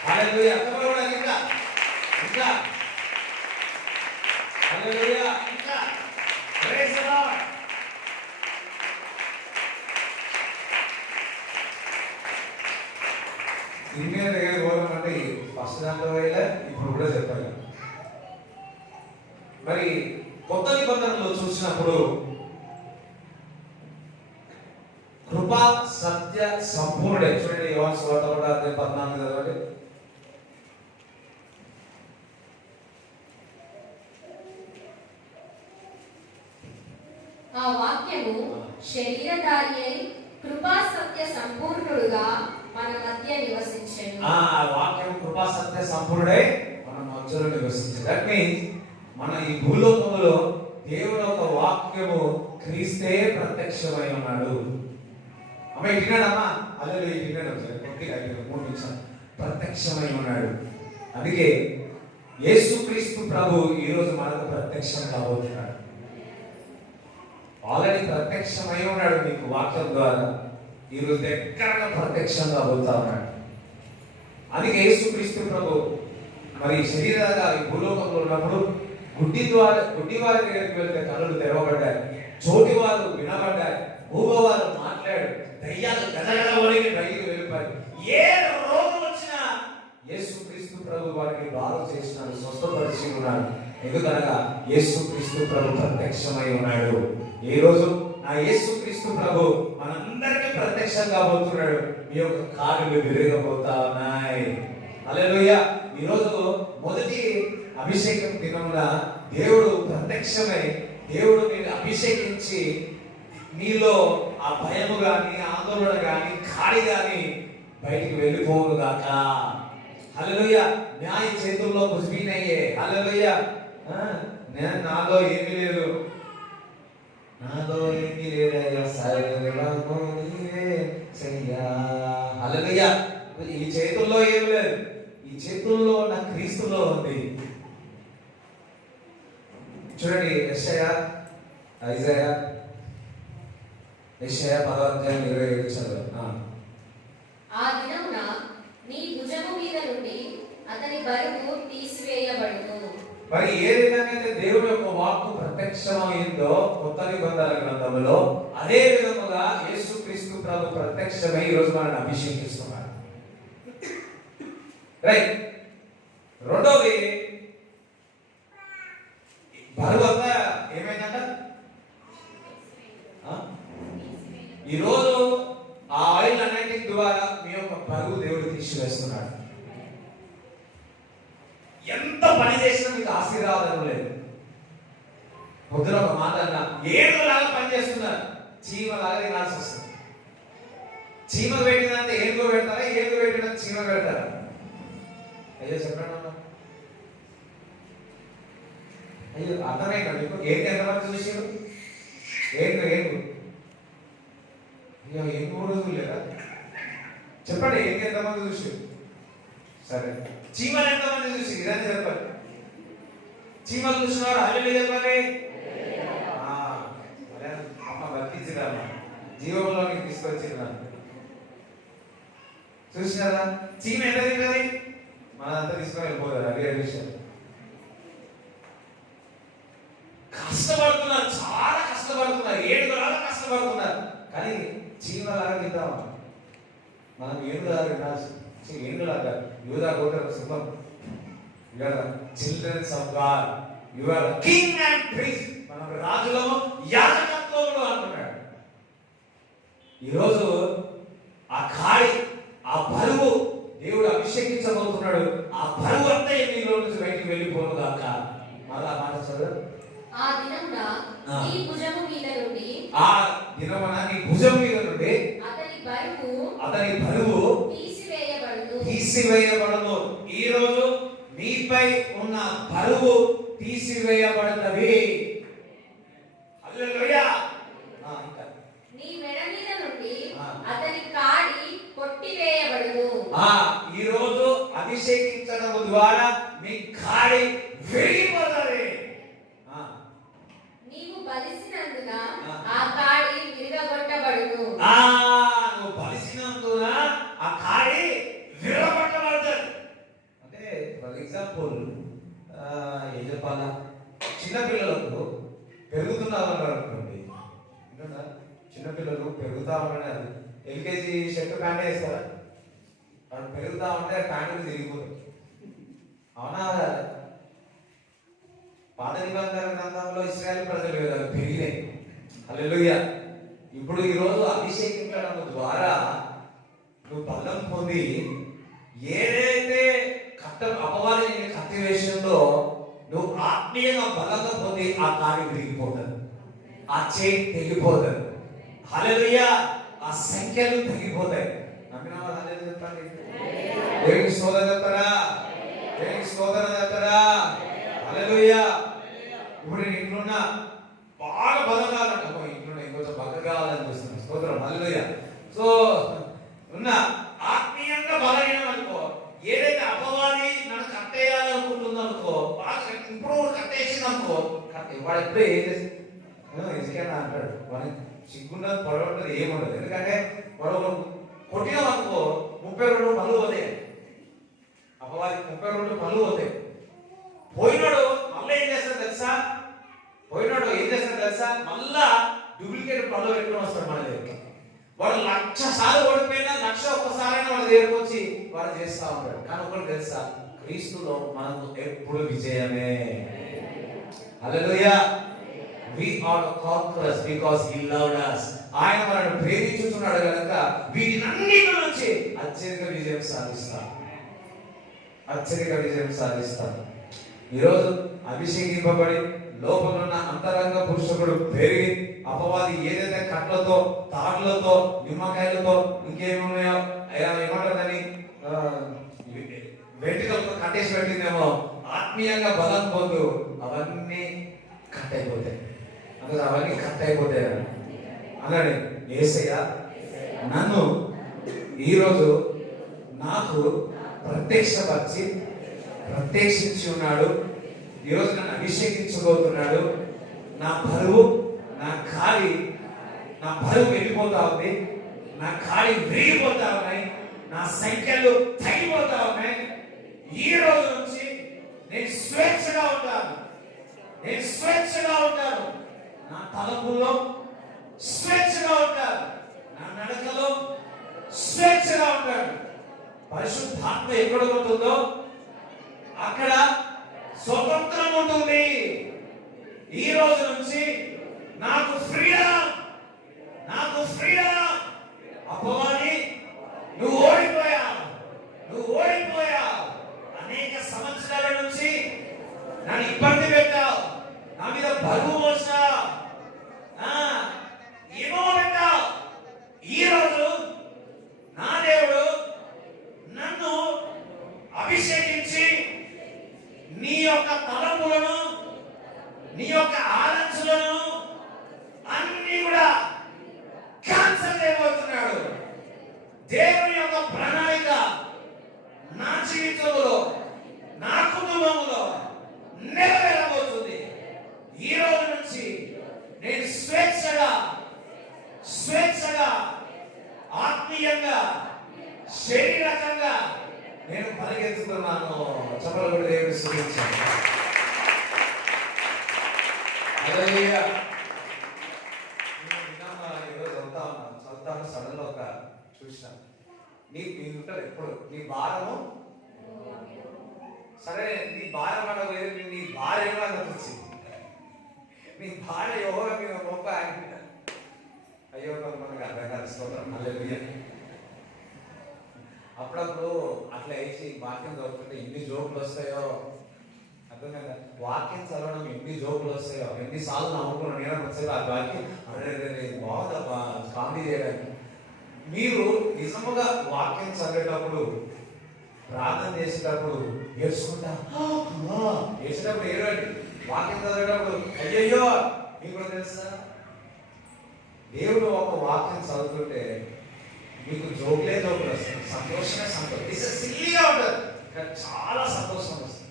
హల్లెలూయా. చప్పట్లు కూడా ఇంకా ఇంకా హల్లెలూయా. ఇంకా ప్రైజ్ ది లార్డ్. ఇన్నే దగ్గర పోవడం అంటే ఫస్ట్ దాంట్లో వేయలే, ఇప్పుడు కూడా చెప్పాలి. మరి కొత్త నిబంధనలో చూసినప్పుడు కృపా సత్య సంపూర్ణుడే. చూడండి యోహాను సువార్త 1:14 చదవండి. ఆ వాక్యము శరీరధారి అయి కృపా సత్య సంపూర్ణుడుగా మన మధ్య నివసించెను. ఆ వాక్యం కృపా సత్య సంపూర్ణుడై మన మధ్యలో నివసించాడు. దట్ మీన్స్ మన ఈ భూలోకంలో దేవుడు ఒక వాక్యము క్రీస్తే ప్రత్యక్షమై ఉన్నాడు. అమ్మ విన్నాడమ్మా? అల్లెలు విన్నాడు. కొద్దిగా 3 నిమిషాలు ప్రత్యక్షమై ఉన్నాడు. అందుకే యేసుక్రీస్తు ప్రభు ఈ రోజు మనకు ప్రత్యక్షం కాబోతున్నాడు. ఆల్రెడీ ప్రత్యక్షమై ఉన్నాడు మీకు వాక్యం ద్వారా. ఈ రోజు దగ్గరగా ప్రత్యక్షం కాబోతా ఉన్నాడు. అందుకే యేసుక్రీస్తు ప్రభు మరి శరీరంగా ఈ భూలోకంలో ఉన్నప్పుడు గుడ్డి వారి దగ్గరికి వెళ్తే కళ్ళు తెరవబడ్డాయి, చోటి వారు వినబడ్డారు, మూగవారు మాట్లాడు, దయ్యాలు గదగద వణికి బయటికి వెళ్ళిపోయి ఏ రోగం వచ్చినా యేసుక్రీస్తు ప్రభు వారికి బాగు చేసినాడు, స్వస్థపరిచి ఉన్నాడు. ఎందుకనగా యేసుక్రీస్తు ప్రభు ప్రత్యక్షమై ఉన్నాడు. ఈ రోజు నా యేసుక్రీస్తు ప్రభు మనందరికీ ప్రత్యక్షం కాబోతున్నాడు. మీ యొక్క కాళ్ళు విరగబోతా ఉన్నాయి. హల్లెలూయా. ఈ రోజు మొదటి అభిషేకం దినమున దేవుడు ప్రత్యక్షమై దేవుడు నిన్ను అభిషేకించి నీలో ఆ భయము గాని, ఆందోళన గాని, ఖాళీ గాని బయటికి వెళ్ళిపోవును గాక. హల్లెలూయా. న్యాయ చేతుల్లో ముసిబీనయ్యే. హల్లెలూయా. నాలో ఏమీ లేదు, నాలో ఏమీ లేదయ్యా, సర్వము నీవే సయ్యా. హల్లెలూయా. ఈ చేతుల్లో ఏమీ లేదు, ఈ చేతుల్లో నా క్రీస్తులో ఉంది. చూడండి యెషయా 10:27 చదువు. ఆ దినమున నీ భుజము మీద నుండి అతని బరువు తీసివేయబడును. మరి ఏ విధంగా దేవుడి యొక్క వాక్కు ప్రత్యక్షమైందో కొత్త నిబంధన గ్రంథంలో, అదే విధముగా యేసుక్రీస్తు ప్రభు ప్రత్యక్షమై ఈ రోజు మనల్ని అభిషేకిస్తున్నాడు. రైట్. రెండోది బరువు అంతా ఏమైందంట? ఈరోజు ఆ ఆయిల్ అన్నింటి ద్వారా మీ యొక్క బరువు దేవుడు తీసివేస్తున్నాడు. ఎంత పని చేసినా మీకు ఆశీర్వాదం లేదు. పొద్దున ఒక మాట అన్నా, ఏనుగులాగా పని చేస్తున్నారు, చీమలాగా తినాల్సి వస్తుంది. చీమ పెట్టినంత ఏనుగు పెడతారా, ఏనుగు పెట్టినంత చీమ పెడతారా? అయ్యో చెప్పండి అన్న. అయ్యో అర్థమైనా మీకు? ఏనుగు ఎంతమంది చూసారు? ఏనుగు అయ్యో ఏనుగు కూడా చూడలేదా? చెప్పండి, ఏనుగు ఎంతమంది చూసారు? సరే, చీమలు ఎంతమంది చూసి? ఇదని చెప్పండి. చీమలు చూసినవారు హల్లెలూయా చెప్పండి. అమ్మ బతికించిరమ్మ, జీవంలోకి తీసుకొచ్చిరా. చూసినారా? చీమ ఎంత తింటది? మనంతా తీసుకొని వెళ్ళిపోతారు. అదే విషయం. కష్టపడుతున్నారు, చాలా కష్టపడుతున్నారు, ఏడుగులాగా కష్టపడుతున్నారు. కానీ చీమలాగా తింటామా? మనం ఏడుగులాగా తినాల్సి, ఏడుగులాగా యూదా గోత్ర సింహం. You are the children of God. You are the king and priest. మనం రాజులము, యాజకత్వములు అంటున్నాడు. ఈరోజు ఆ ఖాళీ, ఆ బరువు దేవుడు అభిషేకించబోతున్నాడు. ఆ బరువు అంతా మీలో నుంచి బయటికి వెళ్ళిపోను గాక. మళ్ళా మాట చదువు. ఆ దినమున నీ భుజము మీద నుండి, ఆ దినమున నీ భుజం మీద నుండి అతని బరువు తీసివేయబడును. ఈ రోజు మీపై ఉన్న బరువు తీసివేయబడుతుంది. హల్లెలూయా. నీ మెడ మీద నుండి అతని కాడి కొట్టివేయబడును. ఈ రోజు అభిషేకించడం ద్వారా మీ కాడి విరిగిపోతుంది. పెరుగుతా ఉంటాడు. అది ఎల్కేజీ షర్ట్ ప్యాంట్ వేస్తారా? వాడు పెరుగుతా ఉంటే ప్యాంటు తిరిగిపోతుంది. అవునా? పాత నిబంధన గ్రంథంలో ఇశ్రాయేలు ప్రజలు కదా పెరిగినాయి. హల్లెలూయా. ఇప్పుడు ఈరోజు అభిషేకించడం ద్వారా నువ్వు బలం పొంది ఏదైతే అపవాది కత్తివేషంలో నువ్వు ఆత్మీయంగా బలంగా పొంది ఆ కార్యం తిరిగిపోతుంది, ఆ చేయి తెగిపోతుంది. హల్లెలూయా. ఆ సంఖ్యలు తగ్గిపోతాయి. నమ్మిన వాళ్ళు హల్లెలూయా చెప్పండి. దేవునికి స్తోత్రం చెప్తారా? దేవునికి స్తోత్రం చెప్తారా? హల్లెలూయా. ఇప్పుడు నేను ఇంట్లో బాగా బలం కావాలంట, ఇంట్లో ఇంకొంచెం బక్క కావాలని చూస్తున్నాను. స్తోత్రం. హల్లెలూయా. సో ఉన్న ఆత్మీయంగా బలహీనం అనుకో, ఏదైతే అపవాది నన్ను కట్టేయాలనుకుంటుందో అనుకో, బాగా ఇప్పుడు కట్టేసింది అనుకో, వాడు ఎప్పుడూ ఏం చేసి ఎందుకైనా అంటాడు. వాడిని సిగ్గుండదు, పొడవడం ఏముండదు. ఎందుకంటే వాడు కొట్టినాం అనుకో 32 పనులు పోతాయి. అపవాది 32 పనులు పోతాయి. పోయినాడు మళ్ళీ ఏం చేస్తాడు తెలుసా? మళ్ళా డూప్లికేట్ పనులు పెట్టుకుని వస్తాడు మన దగ్గరికి. వాడు 1,00,000 సార్లు ఓడిపోయినా 1,00,000 ఒక్కసారైనా వాళ్ళ దగ్గరికి వచ్చి వాడు చేస్తా ఉంటాడు. కానీ ఒకటి తెలుసా? క్రీస్తులో మనకు ఎప్పుడు విజయమే. హల్లెలూయా. We are the conquerors because he loved us. ఆయన మనల్ని ప్రేమించుతున్నాడు కనుక వీటినన్నిటి నుంచి అత్యధిక విజయం సాధిస్తాడు. ఈరోజు అభిషేకింపబడి లోపల ఉన్న అంతరంగ పురుషుడు పెరిగి అపవాది ఏదైతే కట్లతో, తాడులతో, నిమ్మకాయలతో, ఇంకేమున్నాయో ఏమంటారని వెంట్రుకలతో కట్టేసి పెట్టిందేమో, ఆత్మీయంగా బలం పొందు అవన్నీ కట్ అయిపోతాయి. అందులో అవన్నీ కట్ అయిపోతాయి అలానే యేసయ్య నన్ను ఈరోజు నాకు ప్రత్యక్షించి ఉన్నాడు. ఈరోజు నన్ను అభిషేకించబోతున్నాడు. నా బరువు వెళ్ళిపోతా ఉంది. నా కాడి విరిగిపోతా ఉన్నాయి. నా సంఖ్యలు తగ్గిపోతా ఉన్నాయి. ఈ రోజు నుంచి నేను స్వేచ్ఛగా ఉంటాను. నా తలపుల్లో స్వేచ్ఛగా ఉంటాను. నా నడకలో స్వేచ్ఛగా ఉంటాను. పరిశుద్ధాత్మ ఎక్కడ ఉంటుందో అక్కడ స్వతంత్రం ఉంటుంది. ఈ రోజు నుంచి నాకు ఫ్రీడమ్. అపవాది నువ్వు ఓడిపోయావు. అనేక సంవత్సరాల నుంచి నన్ను ఇబ్బంది పెట్టావు. నా మీద బరువు మోసావు, ఏమో పెట్టావు. ఈ రోజు నా దేవుడు నన్ను అభిషేకించి నీ యొక్క తలపులను, నీ యొక్క ఆలోచనలను అన్ని కూడా క్యాన్సల్ చేయబోతున్నాడు. దేవుని యొక్క ప్రణాళిక నా జీవితంలో, నా కుటుంబంలో నెరవేరబోతుంది. ఈ రోజు నుంచి నేను స్వేచ్ఛగా ఆత్మీయంగా శరీరకంగా నేను పరిగెత్తుతున్నాను. చెప్పలు కూడా దేవుని స్తుతించాను. హల్లెలూయా. చదువుతాను సడన్లో ఒక చూసాను. నీకు ఉంటుంది ఎప్పుడు నీ భారము సరే, నీ భారం అడగలేదు, నీ భార్య వచ్చింది. నీ భార్య ఎవరో మీద గొప్ప అయ్యో మనకు అర్థం కాదు. స్తోత్రం. హల్లెలూయా. అప్పుడప్పుడు అట్లా వేసి వాక్యం చదువుతుంటే ఎన్ని జోకులు వస్తాయో అర్థం కదా. వాక్యం చదవడం ఎన్ని జోకులు వస్తాయో, ఎన్నిసార్లు నవ్వుకున్నాను నేను వచ్చేది ఆ వాక్యం. అరే బాగుందబ్బా కామెడీ చేయడానికి. మీరు నిజముగా వాక్యం చదివేటప్పుడు, ప్రార్థన చేసేటప్పుడు ఏడ్చేటప్పుడు ఏడండి. వాక్యం చదివేటప్పుడు అయ్యయ్యో. మీకు కూడా తెలుసా, దేవుడు ఒక వాక్యం చదువుతుంటే మీకు జోకులు వస్తాయి, సంతోషమే సిల్లీగా ఉంటుంది, కానీ చాలా సంతోషం వస్తుంది.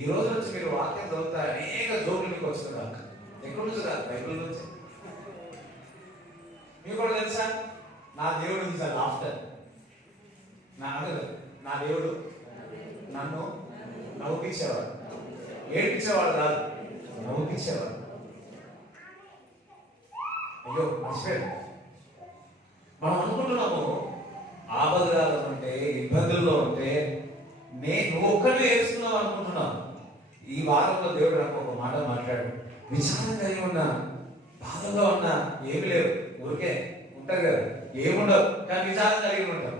ఈ రోజు నుంచి మీరు వాక్యం చదువుతారు, అనేక జోకులు మీకు వస్తున్నారు. ఎక్కడి నుంచి కాదు, బైబిల్ నుంచి. మీకు కూడా తెలుసా, నా దేవుడు ఈజ్ లాఫ్టర్. నా దేవుడు నన్ను నవ్వుపించేవాడు, ఏడ్పించేవాడు కాదు, నవ్వుపించేవాడు. అయ్యో మర్చిపోయాడు. నువ్వు ఒక్కరిని ఏడుస్తున్నావు అనుకుంటున్నావు. ఈ వారంలో దేవుడు నాకు ఒక మాట మాట్లాడు. విచారం కలిగి ఉన్నా, బాధలో ఉన్నా ఏమి లేవు, ఊరికే ఉంటారు కదా, ఏముండవు కానీ విచారం కలిగి ఉంటాం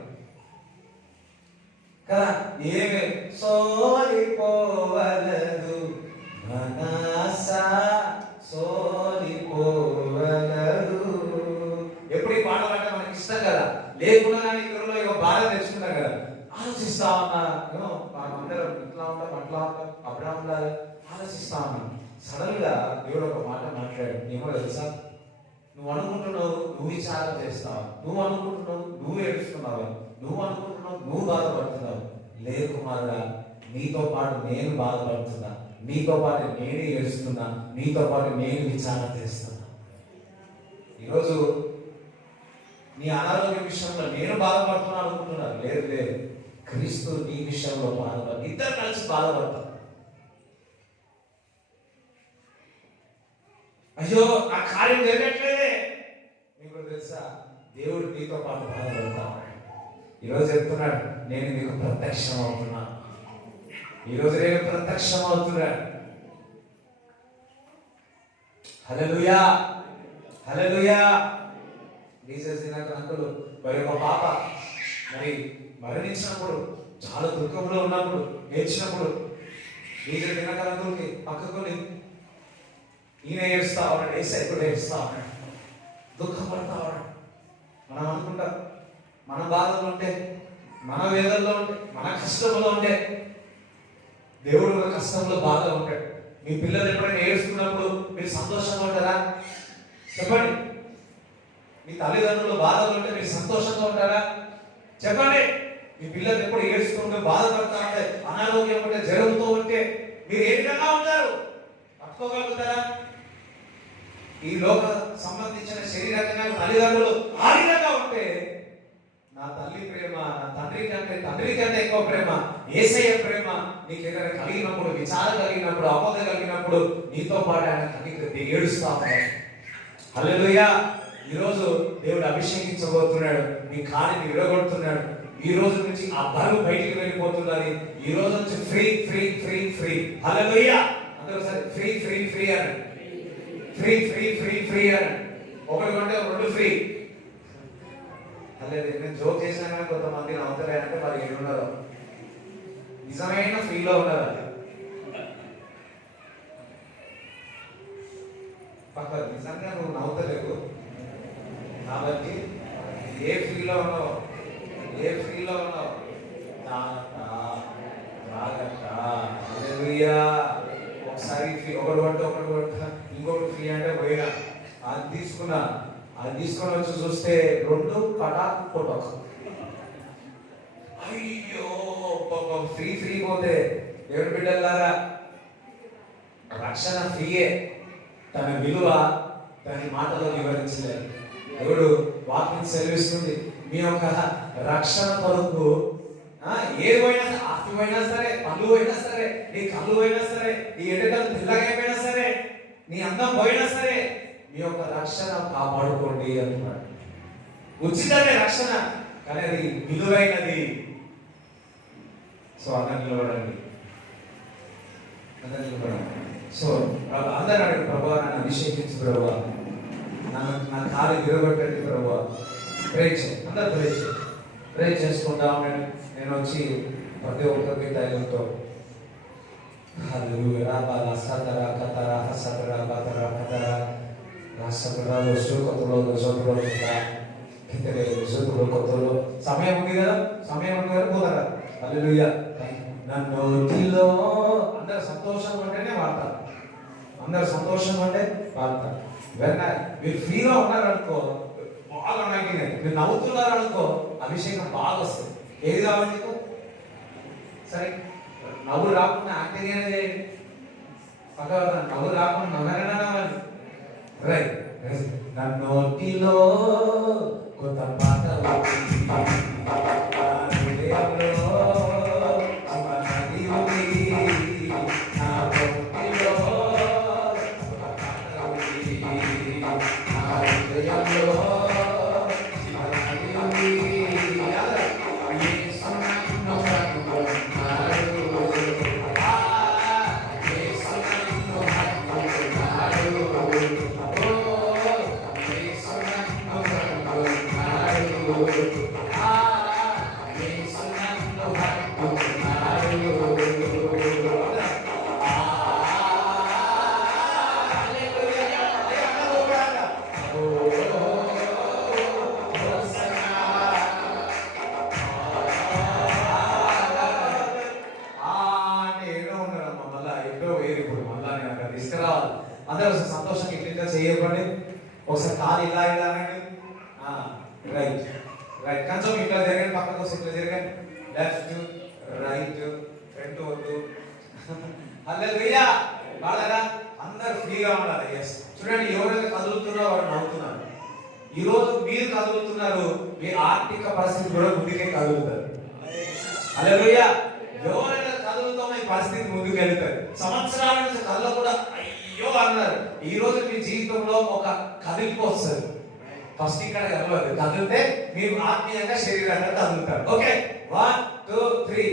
కదా. ఏమి సోలిపోవలదు మనసా సోలిపోవలదు. ఎప్పుడు ఈ పాట పాట మనకి ఇష్టం కదా, లేకుండా కానీ ఇతరులో ఒక బాధ తెచ్చుకుంటాం కదా. ఆలోచిస్తా ఉన్నా, అందరం ఇట్లా ఉంటాం అట్లా ఉంటాం అబ్రాహ్మణులా ఆలోచిస్తా ఉన్నాం. సడన్ గా దేవుడు ఒక మాట మాట్లాడు. ఏమో తెలుసా, నువ్వు అనుకుంటున్నావు నువ్వు విచారం చేస్తావు, నువ్వు అనుకుంటున్నావు నువ్వు ఏడుస్తున్నావు, నువ్వు అనుకుంటున్నావు నువ్వు బాధపడుతున్నావు. లేదు కుమారుడా, నీతో పాటు నేను బాధపడుతున్నా, నీతో పాటు నేను ఏడుస్తున్నా, నీతో పాటు నేను విచారం చేస్తున్నా. ఈరోజు నీ అనారోగ్య విషయంలో నేను బాధపడుతున్నా అనుకుంటున్నాను. లేదు లేదు, క్రీస్తు నీ విషయంలో బాధపడు, ఇద్దరు కలిసి బాధపడతాం. అయ్యో నా కార్యం జరగట్లేదే, మీకు తెలుసా దేవుడు నీతో పాటు బాధపడతా. ఈరోజు చెప్తున్నాడు, నేను నీకు ప్రత్యక్షం అవుతున్నా, ఈరోజు నేను ప్రత్యక్షం అవుతున్నాడు. హల్లెలూయా హల్లెలూయా. జీసస్ దినకంకులు మరి ఒక పాప మరి మరణించినప్పుడు, చాలా దుఃఖంలో ఉన్నప్పుడు, ఏడ్చినప్పుడు జీసస్ దినకంకులకి పక్కకొని ఈయన ఏడుస్తా ఉన్నాడు, ఏసై కూడా ఏడుస్తా ఉన్నాడు, దుఃఖపడతా ఉన్నాడు. మనం అనుకుంటాం మన బాధలు ఉంటే, మన వేదనలో ఉంటే, మన కష్టంలో ఉంటే దేవుడు ఒక కష్టంలో బాధ ఉంటాడు. మీ పిల్లలు ఎప్పుడైనా ఏడుస్తున్నప్పుడు మీరు సంతోషంగా ఉంటారా? చెప్పండి. మీ తల్లిదండ్రులు బాధలు ఉంటే మీరు సంతోషంగా ఉంటారా? చెప్పండి. మీ పిల్లలు ఎప్పుడు ఏడుస్తుంటే, బాధపడతా ఉంటే, అనారోగ్యం ఉంటే, జరుగుతూ ఉంటే మీరు ఏ విధంగా ఉంటారు? తట్టుకోగలుగుతారా? ఈ లోక సంబంధించిన శరీరంగా తల్లిదండ్రులు ఆ విధంగా ఉంటే, నా తల్లి ప్రేమ, నా తండ్రి కంటే ఎక్కువ ప్రేమ, యేసయ్య ప్రేమ నీకు ఏదైనా కలిగినప్పుడు, విచారం కలిగినప్పుడు, ఆపద కలిగినప్పుడు నీతో పాటు ఆయన కలిగి ఏడుస్తా ఉన్నాడు. హల్లెలూయా. ఈరోజు దేవుడు అభిషేకించబోతున్నాడు, నీ కాలిని విరగొడుతున్నాడు. ఈ రోజు నుంచి ఆ బరువు బయటికి వెళ్ళిపోతున్నది. ఈ రోజు నుంచి ఫ్రీ ఫ్రీ ఫ్రీ ఫ్రీ. హల్లెలూయా. అందరూ సరే ఫ్రీ ఫ్రీ ఫ్రీ అని, ఫ్రీ ఫ్రీ ఫ్రీ ఫ్రీ అని. ఒకటి కొంటే రెండు ఫ్రీ. అదే నేను జోక్ చేసినా కానీ కొంతమంది నవ్వుతారే అంటే మరి ఏడున్నారో, నిజమైన ఫ్రీలో ఉన్నారు. పక్క నిజంగా నువ్వు నవ్వుతలేవు కాబట్టి ఏ ఫ్రీలో ఉన్నావు, ఏ ఫ్రీలో ఉన్నావు ఒకసారి ఫ్రీ, ఒకటి కొంటే ఇంకొకటి ఫ్రీ అంటే పోయినా అది తీసుకున్నా, అది తీసుకొని వచ్చి చూస్తే రెండు పటాకు పొటాకు. అయ్యో ఫ్రీ ఫ్రీ పోతే దేవుడి బిడ్డలారా, రక్షణ ఫ్రీయే, తన విలువ దాని మాటలో వివరించలేదు. దేవుడు వాక్యం సెలవిస్తుంది, మీ యొక్క రక్షణ కొరకు ఏమైనా, ఆస్తి పోయినా సరే, పనులు పోయినా సరే, నీ కళ్ళు పోయినా సరే, నీ ఎడకలు తెల్లగైపోయినా సరే, నీ అందం పోయినా సరే, మీ యొక్క రక్షణ కాపాడుకోండి అంటున్నాడు. ఉచితమే రక్షణ, కానీ అది విలువైనది. సో అందరు నిలబడండి, అందరు నిలబడండి. సో అందరూ అడిగి, ప్రభువా నన్ను అభిషేకించు, ప్రభువా నా కాలు విరగొట్టండి, ప్రభువా ప్రే చేయండి. అందరూ ప్రే చేసుకుంటా ఉండండి. నేను వచ్చి ప్రతి ఒక్కరికి ధైర్యంతో సమయం ఉంది కదా, సమయం ఉంది కదా, పోతారా? హల్లెలూయా. నన్నోటిలో అందరు సంతోషంగా ఉంటేనే వాడతారు, అందరు సంతోషంగా ఉంటే వాడతారు. మీరు ఫ్రీగా ఉన్నారనుకో, బాగా నాకినాయి, మీరు నవ్వుతున్నారు అనుకో, అభిషేకం బాగా వస్తుంది. ఏది కావాలి నీకు? సరే, నవ్వు రాకుండా యాక్టింగ్ అనేది పక్క నవ్వు రాకుండా నవ్వనైనా రావాలి. రైట్. నన్నోటిలో కొత్త పాట ఆ యేసు నన్ను హత్తుకున్నాడు. తీసుకురావాలి అందరూ సంతోషంగా ఇట్లా చేయబడి ఒకసారి కాలు ఇలా ఇలా అనండి. రైట్ రైట్ కొంచెం ఇట్లా జరగండి, పక్కకు వస్తే ఇట్లా జరగండి. లెఫ్ట్ రైట్ ఫ్రంట్ వద్దు. హల్లెలూయా బాగా అందరు ఫ్రీగా ఉండాలి. ఎస్ చూడండి, ఎవరైతే కదులుతున్నారో వాడు నవ్వుతున్నారు. ఈ రోజు మీరు కదులుతున్నారు, మీ ఆర్థిక పరిస్థితి కూడా ముందుకే కదులుతారు. హల్లెలూయా. ఎవరైనా కదులుతామో ఈ పరిస్థితి ముందుకు వెళ్తారు. సంవత్సరాల నుంచి కళ్ళు కూడా అయ్యో అన్నారు. ఈ రోజు మీ జీవితంలో ఒక కదిలిపు వస్తుంది. ఫస్ట్ ఇక్కడ కదలదు, కదిలితే మీరు ఆత్మీయంగా శరీరంగా కదులుతారు. ఓకే 1 2 3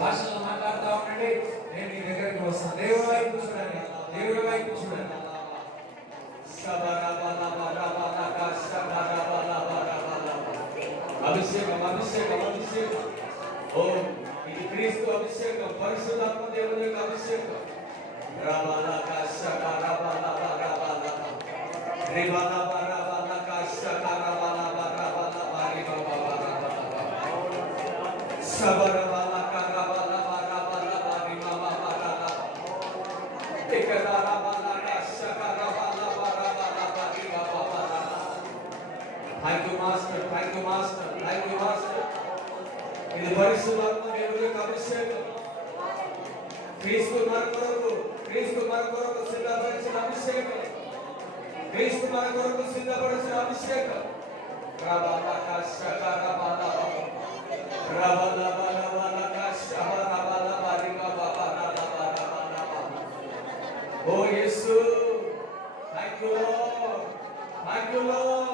భాషలో మాట్లాడుతూ ఉండండి. నేను మీ దగ్గరికి వస్తాను. దేవుడి వైపు చూడండి, దేవుడి వైపు చూడండి. అభిషేకం అభిషేకం అభిషేకం. ఓ ఇది క్రీస్తు అభిషేకం, పరిశుద్ధాత్మ దేవుని యొక్క అభిషేకం. Thank you, Master. Thank you, Master. Thank you, Master. ఇది పరిశుద్ధాత్మ దేవుని యొక్క అభిషేకం. క్రీస్తు మన కొరకు సిద్ధపరిచిన అభిషేకం. క్రీస్తు మన కొరకు సిద్ధపరిచిన అభిషేకం. ఓ Yesu, thank you Lord, thank you Lord.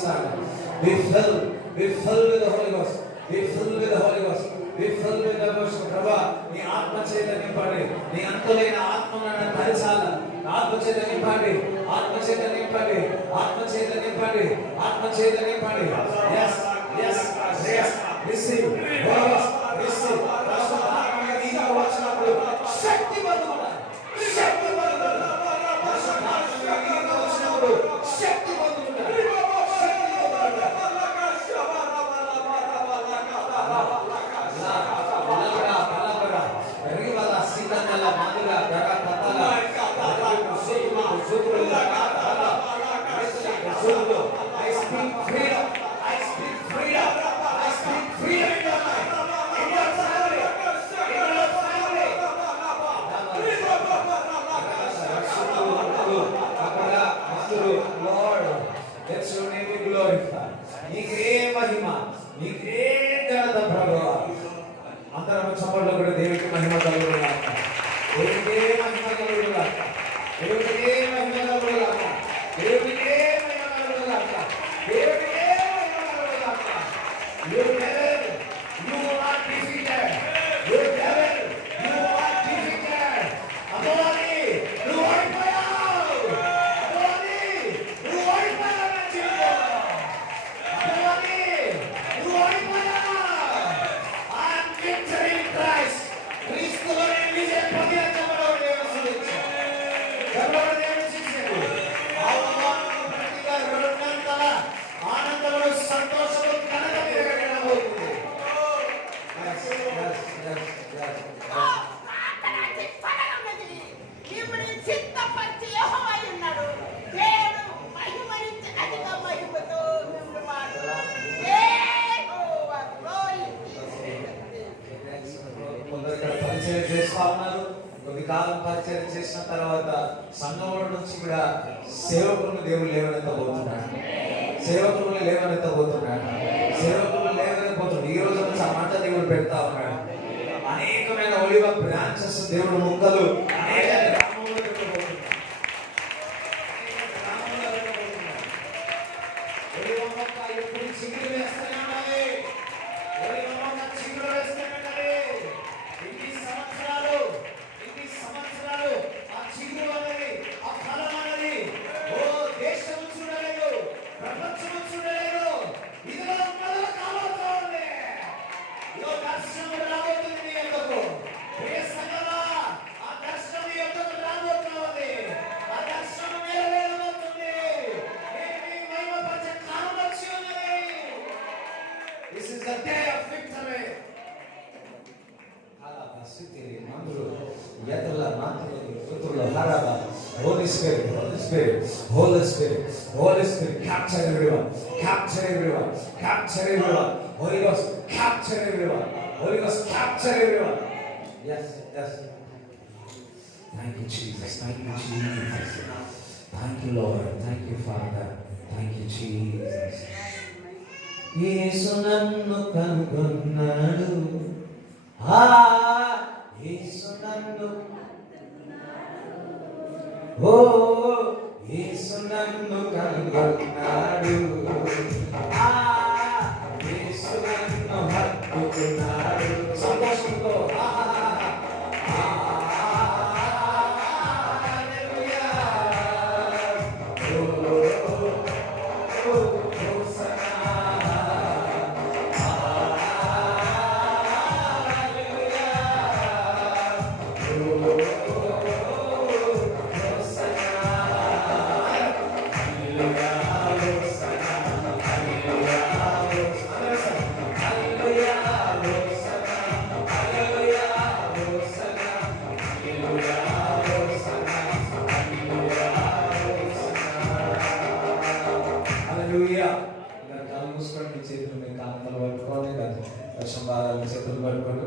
start. Be filled with the Holy Ghost. Be filled with the Holy Ghost. Be filled with the Ghost. ప్రభా నీ ఆత్మ చేత నింపండి. నీ అంతులైన ఆత్మను నన్ను ధరించాలి. ఆత్మ చేత నింపండి. ఆత్మ చేత నింపండి. ఆత్మ చేత నింపండి. ఆత్మ చేత నింపండి. Yes, yes, yes. Receive. Receive. ఆత్మ నీలో వచ్చినప్పుడు శక్తి పొందుకోవాలి. శక్తి పొందుకోవాలి. ఆత్మ నీలో వచ్చినప్పుడు శక్తి పొందుకోవాలి. I speak freedom. I speak freedom. I speak freedom in your life, in your family, in your family. Lord, let your name be glorified. నీకే మహిమ, నీకే ఘనత ప్రభువా. అందరం చప్పట్లు కూడా దేవునికి మహిమ కలుగును గాక. దేవునికే మహిమ కలుగును గాక. దేవునికే మహిమ కలుగును గాక. దేవునికే మహిమ కలుగును గాక. దేవునికే మహిమ కలుగును గాక. You devil, you are defeated. You devil, you are defeated. అపవాది, నువ్వు ఓడిపోయావు. అపవాది, నువ్వు ఓడిపోయావు నా జీవితంలో. అపవాది, నువ్వు ఓడిపోయావు. I am victory in Christ. క్రీస్తులో నేను విజయం పొందిన చెప్పబడిన దేవుని స్తుతించు. చెప్పబడిన దేవుని స్తుతించు. ఆత్మను ప్రతిగా రెండంతల ఆనందములు సంతోషము ఘనత మీద కలగబోతుంది. Yes, yes, yes, yes. కొందరు ఇక్కడ పరిచయం చేస్తా ఉన్నారు. కొద్ది కాలం పరిచయం చేసిన తర్వాత సంఘంలో నుంచి కూడా సేవకులను దేవుడు లేవనెత్తబోతున్నాడు. సేవకులను లేవనెత్తబోతున్నాడు. సేవకులను లేవనెత్తబోతున్నాడు. ఈ రోజు నుంచి ఆ మాట దేవుడు పెడతా ఉన్నాడు. అనేకమైన ఒలివ బ్రాంచెస్ దేవుడు ముక్కలు అనేక గ్రామంలో పెట్టబోతున్నాడు. ఒలివ మొక్క ఎప్పుడు చిగురు వేస్తూనే ఉండాలి. ఒలివ మొక్క చిగురు వేస్తూనే ఉండాలి. ఇన్ని సంవత్సరాలు ఆ చిగురు అనేది, ఆ ఫలం అనేది ఓ దేశం చూడలేదు, ప్రపంచం చూడలేదు. ఇదిలో మొదలు కాబోతోంది. ఇదో దర్శనం రాబోతుంది నీ యొద్దకు. ప్రియ సంగమా, ఆ దర్శనం నీ యొద్దకు రాబోతున్నది. ఆ దర్శనం నెరవేరబోతుంది. నేను నీ మహిమపరిచే కాలం వచ్చి ఉన్నది. This is the day of victory. Holy Spirit, Holy Spirit, Holy Spirit, Holy Spirit, capture everyone, capture everyone, capture everyone. Holy Ghost, capture everyone. Holy Ghost, capture everyone. Yes, yes. Thank you, Jesus. Thank you, Jesus. Thank you, Lord. Thank you, Father. Thank you, Jesus. యేసు నన్ను కనుగొన్నాడు. యేసు నన్ను, ఓ యేసు నన్ను కనుగొన్నాడు. యేసు నన్ను హత్తుకున్నాడు. సంతోషంతో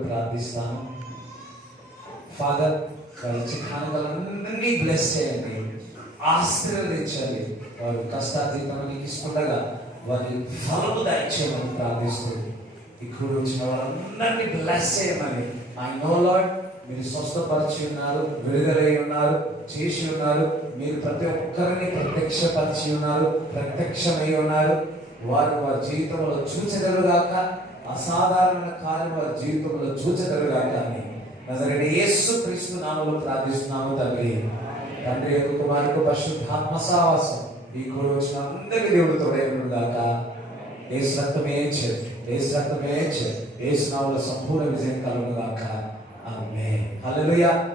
ప్రార్థిస్తాను. Father, వారి చికానులన్నీ bless చేయండి, ఆశీర్వదించండి. వారు కష్టాతీతం నీకు ఇస్తుండగా వారి ఫలము దయచేయమని ప్రార్థిస్తుంది. ఇక్కడ వచ్చిన వాళ్ళందరినీ బ్లెస్ చేయమని. ఐ నో లార్డ్, మీరు స్వస్థపరిచి ఉన్నారు, విడుదలై ఉన్నారు, చేసి ఉన్నారు. మీరు ప్రతి ఒక్కరిని ప్రత్యక్షపరిచి ఉన్నారు, ప్రత్యక్షమై ఉన్నారు. వారి జీవితంలో చూచెదరుగాక, అసాధారణ కార్యం వారి జీవితంలో చూచెదరుగాక అని నజరేయుడైన యేసు క్రీస్తు నామములో ప్రార్థిస్తున్నాము తండ్రి. తండ్రి యొక్క కుమారుడు పరిశుద్ధాత్మ సహవాసం ఈ కూడి వచ్చిన అందరికీ దేవుడు తోడై ఉండుగాక. యేసు రక్తమే జయం, యేసు రక్తమే జయం, యేసు నామములో సంపూర్ణ విజయం కలుగుగాక. ఆమేన్. హల్లెలూయా.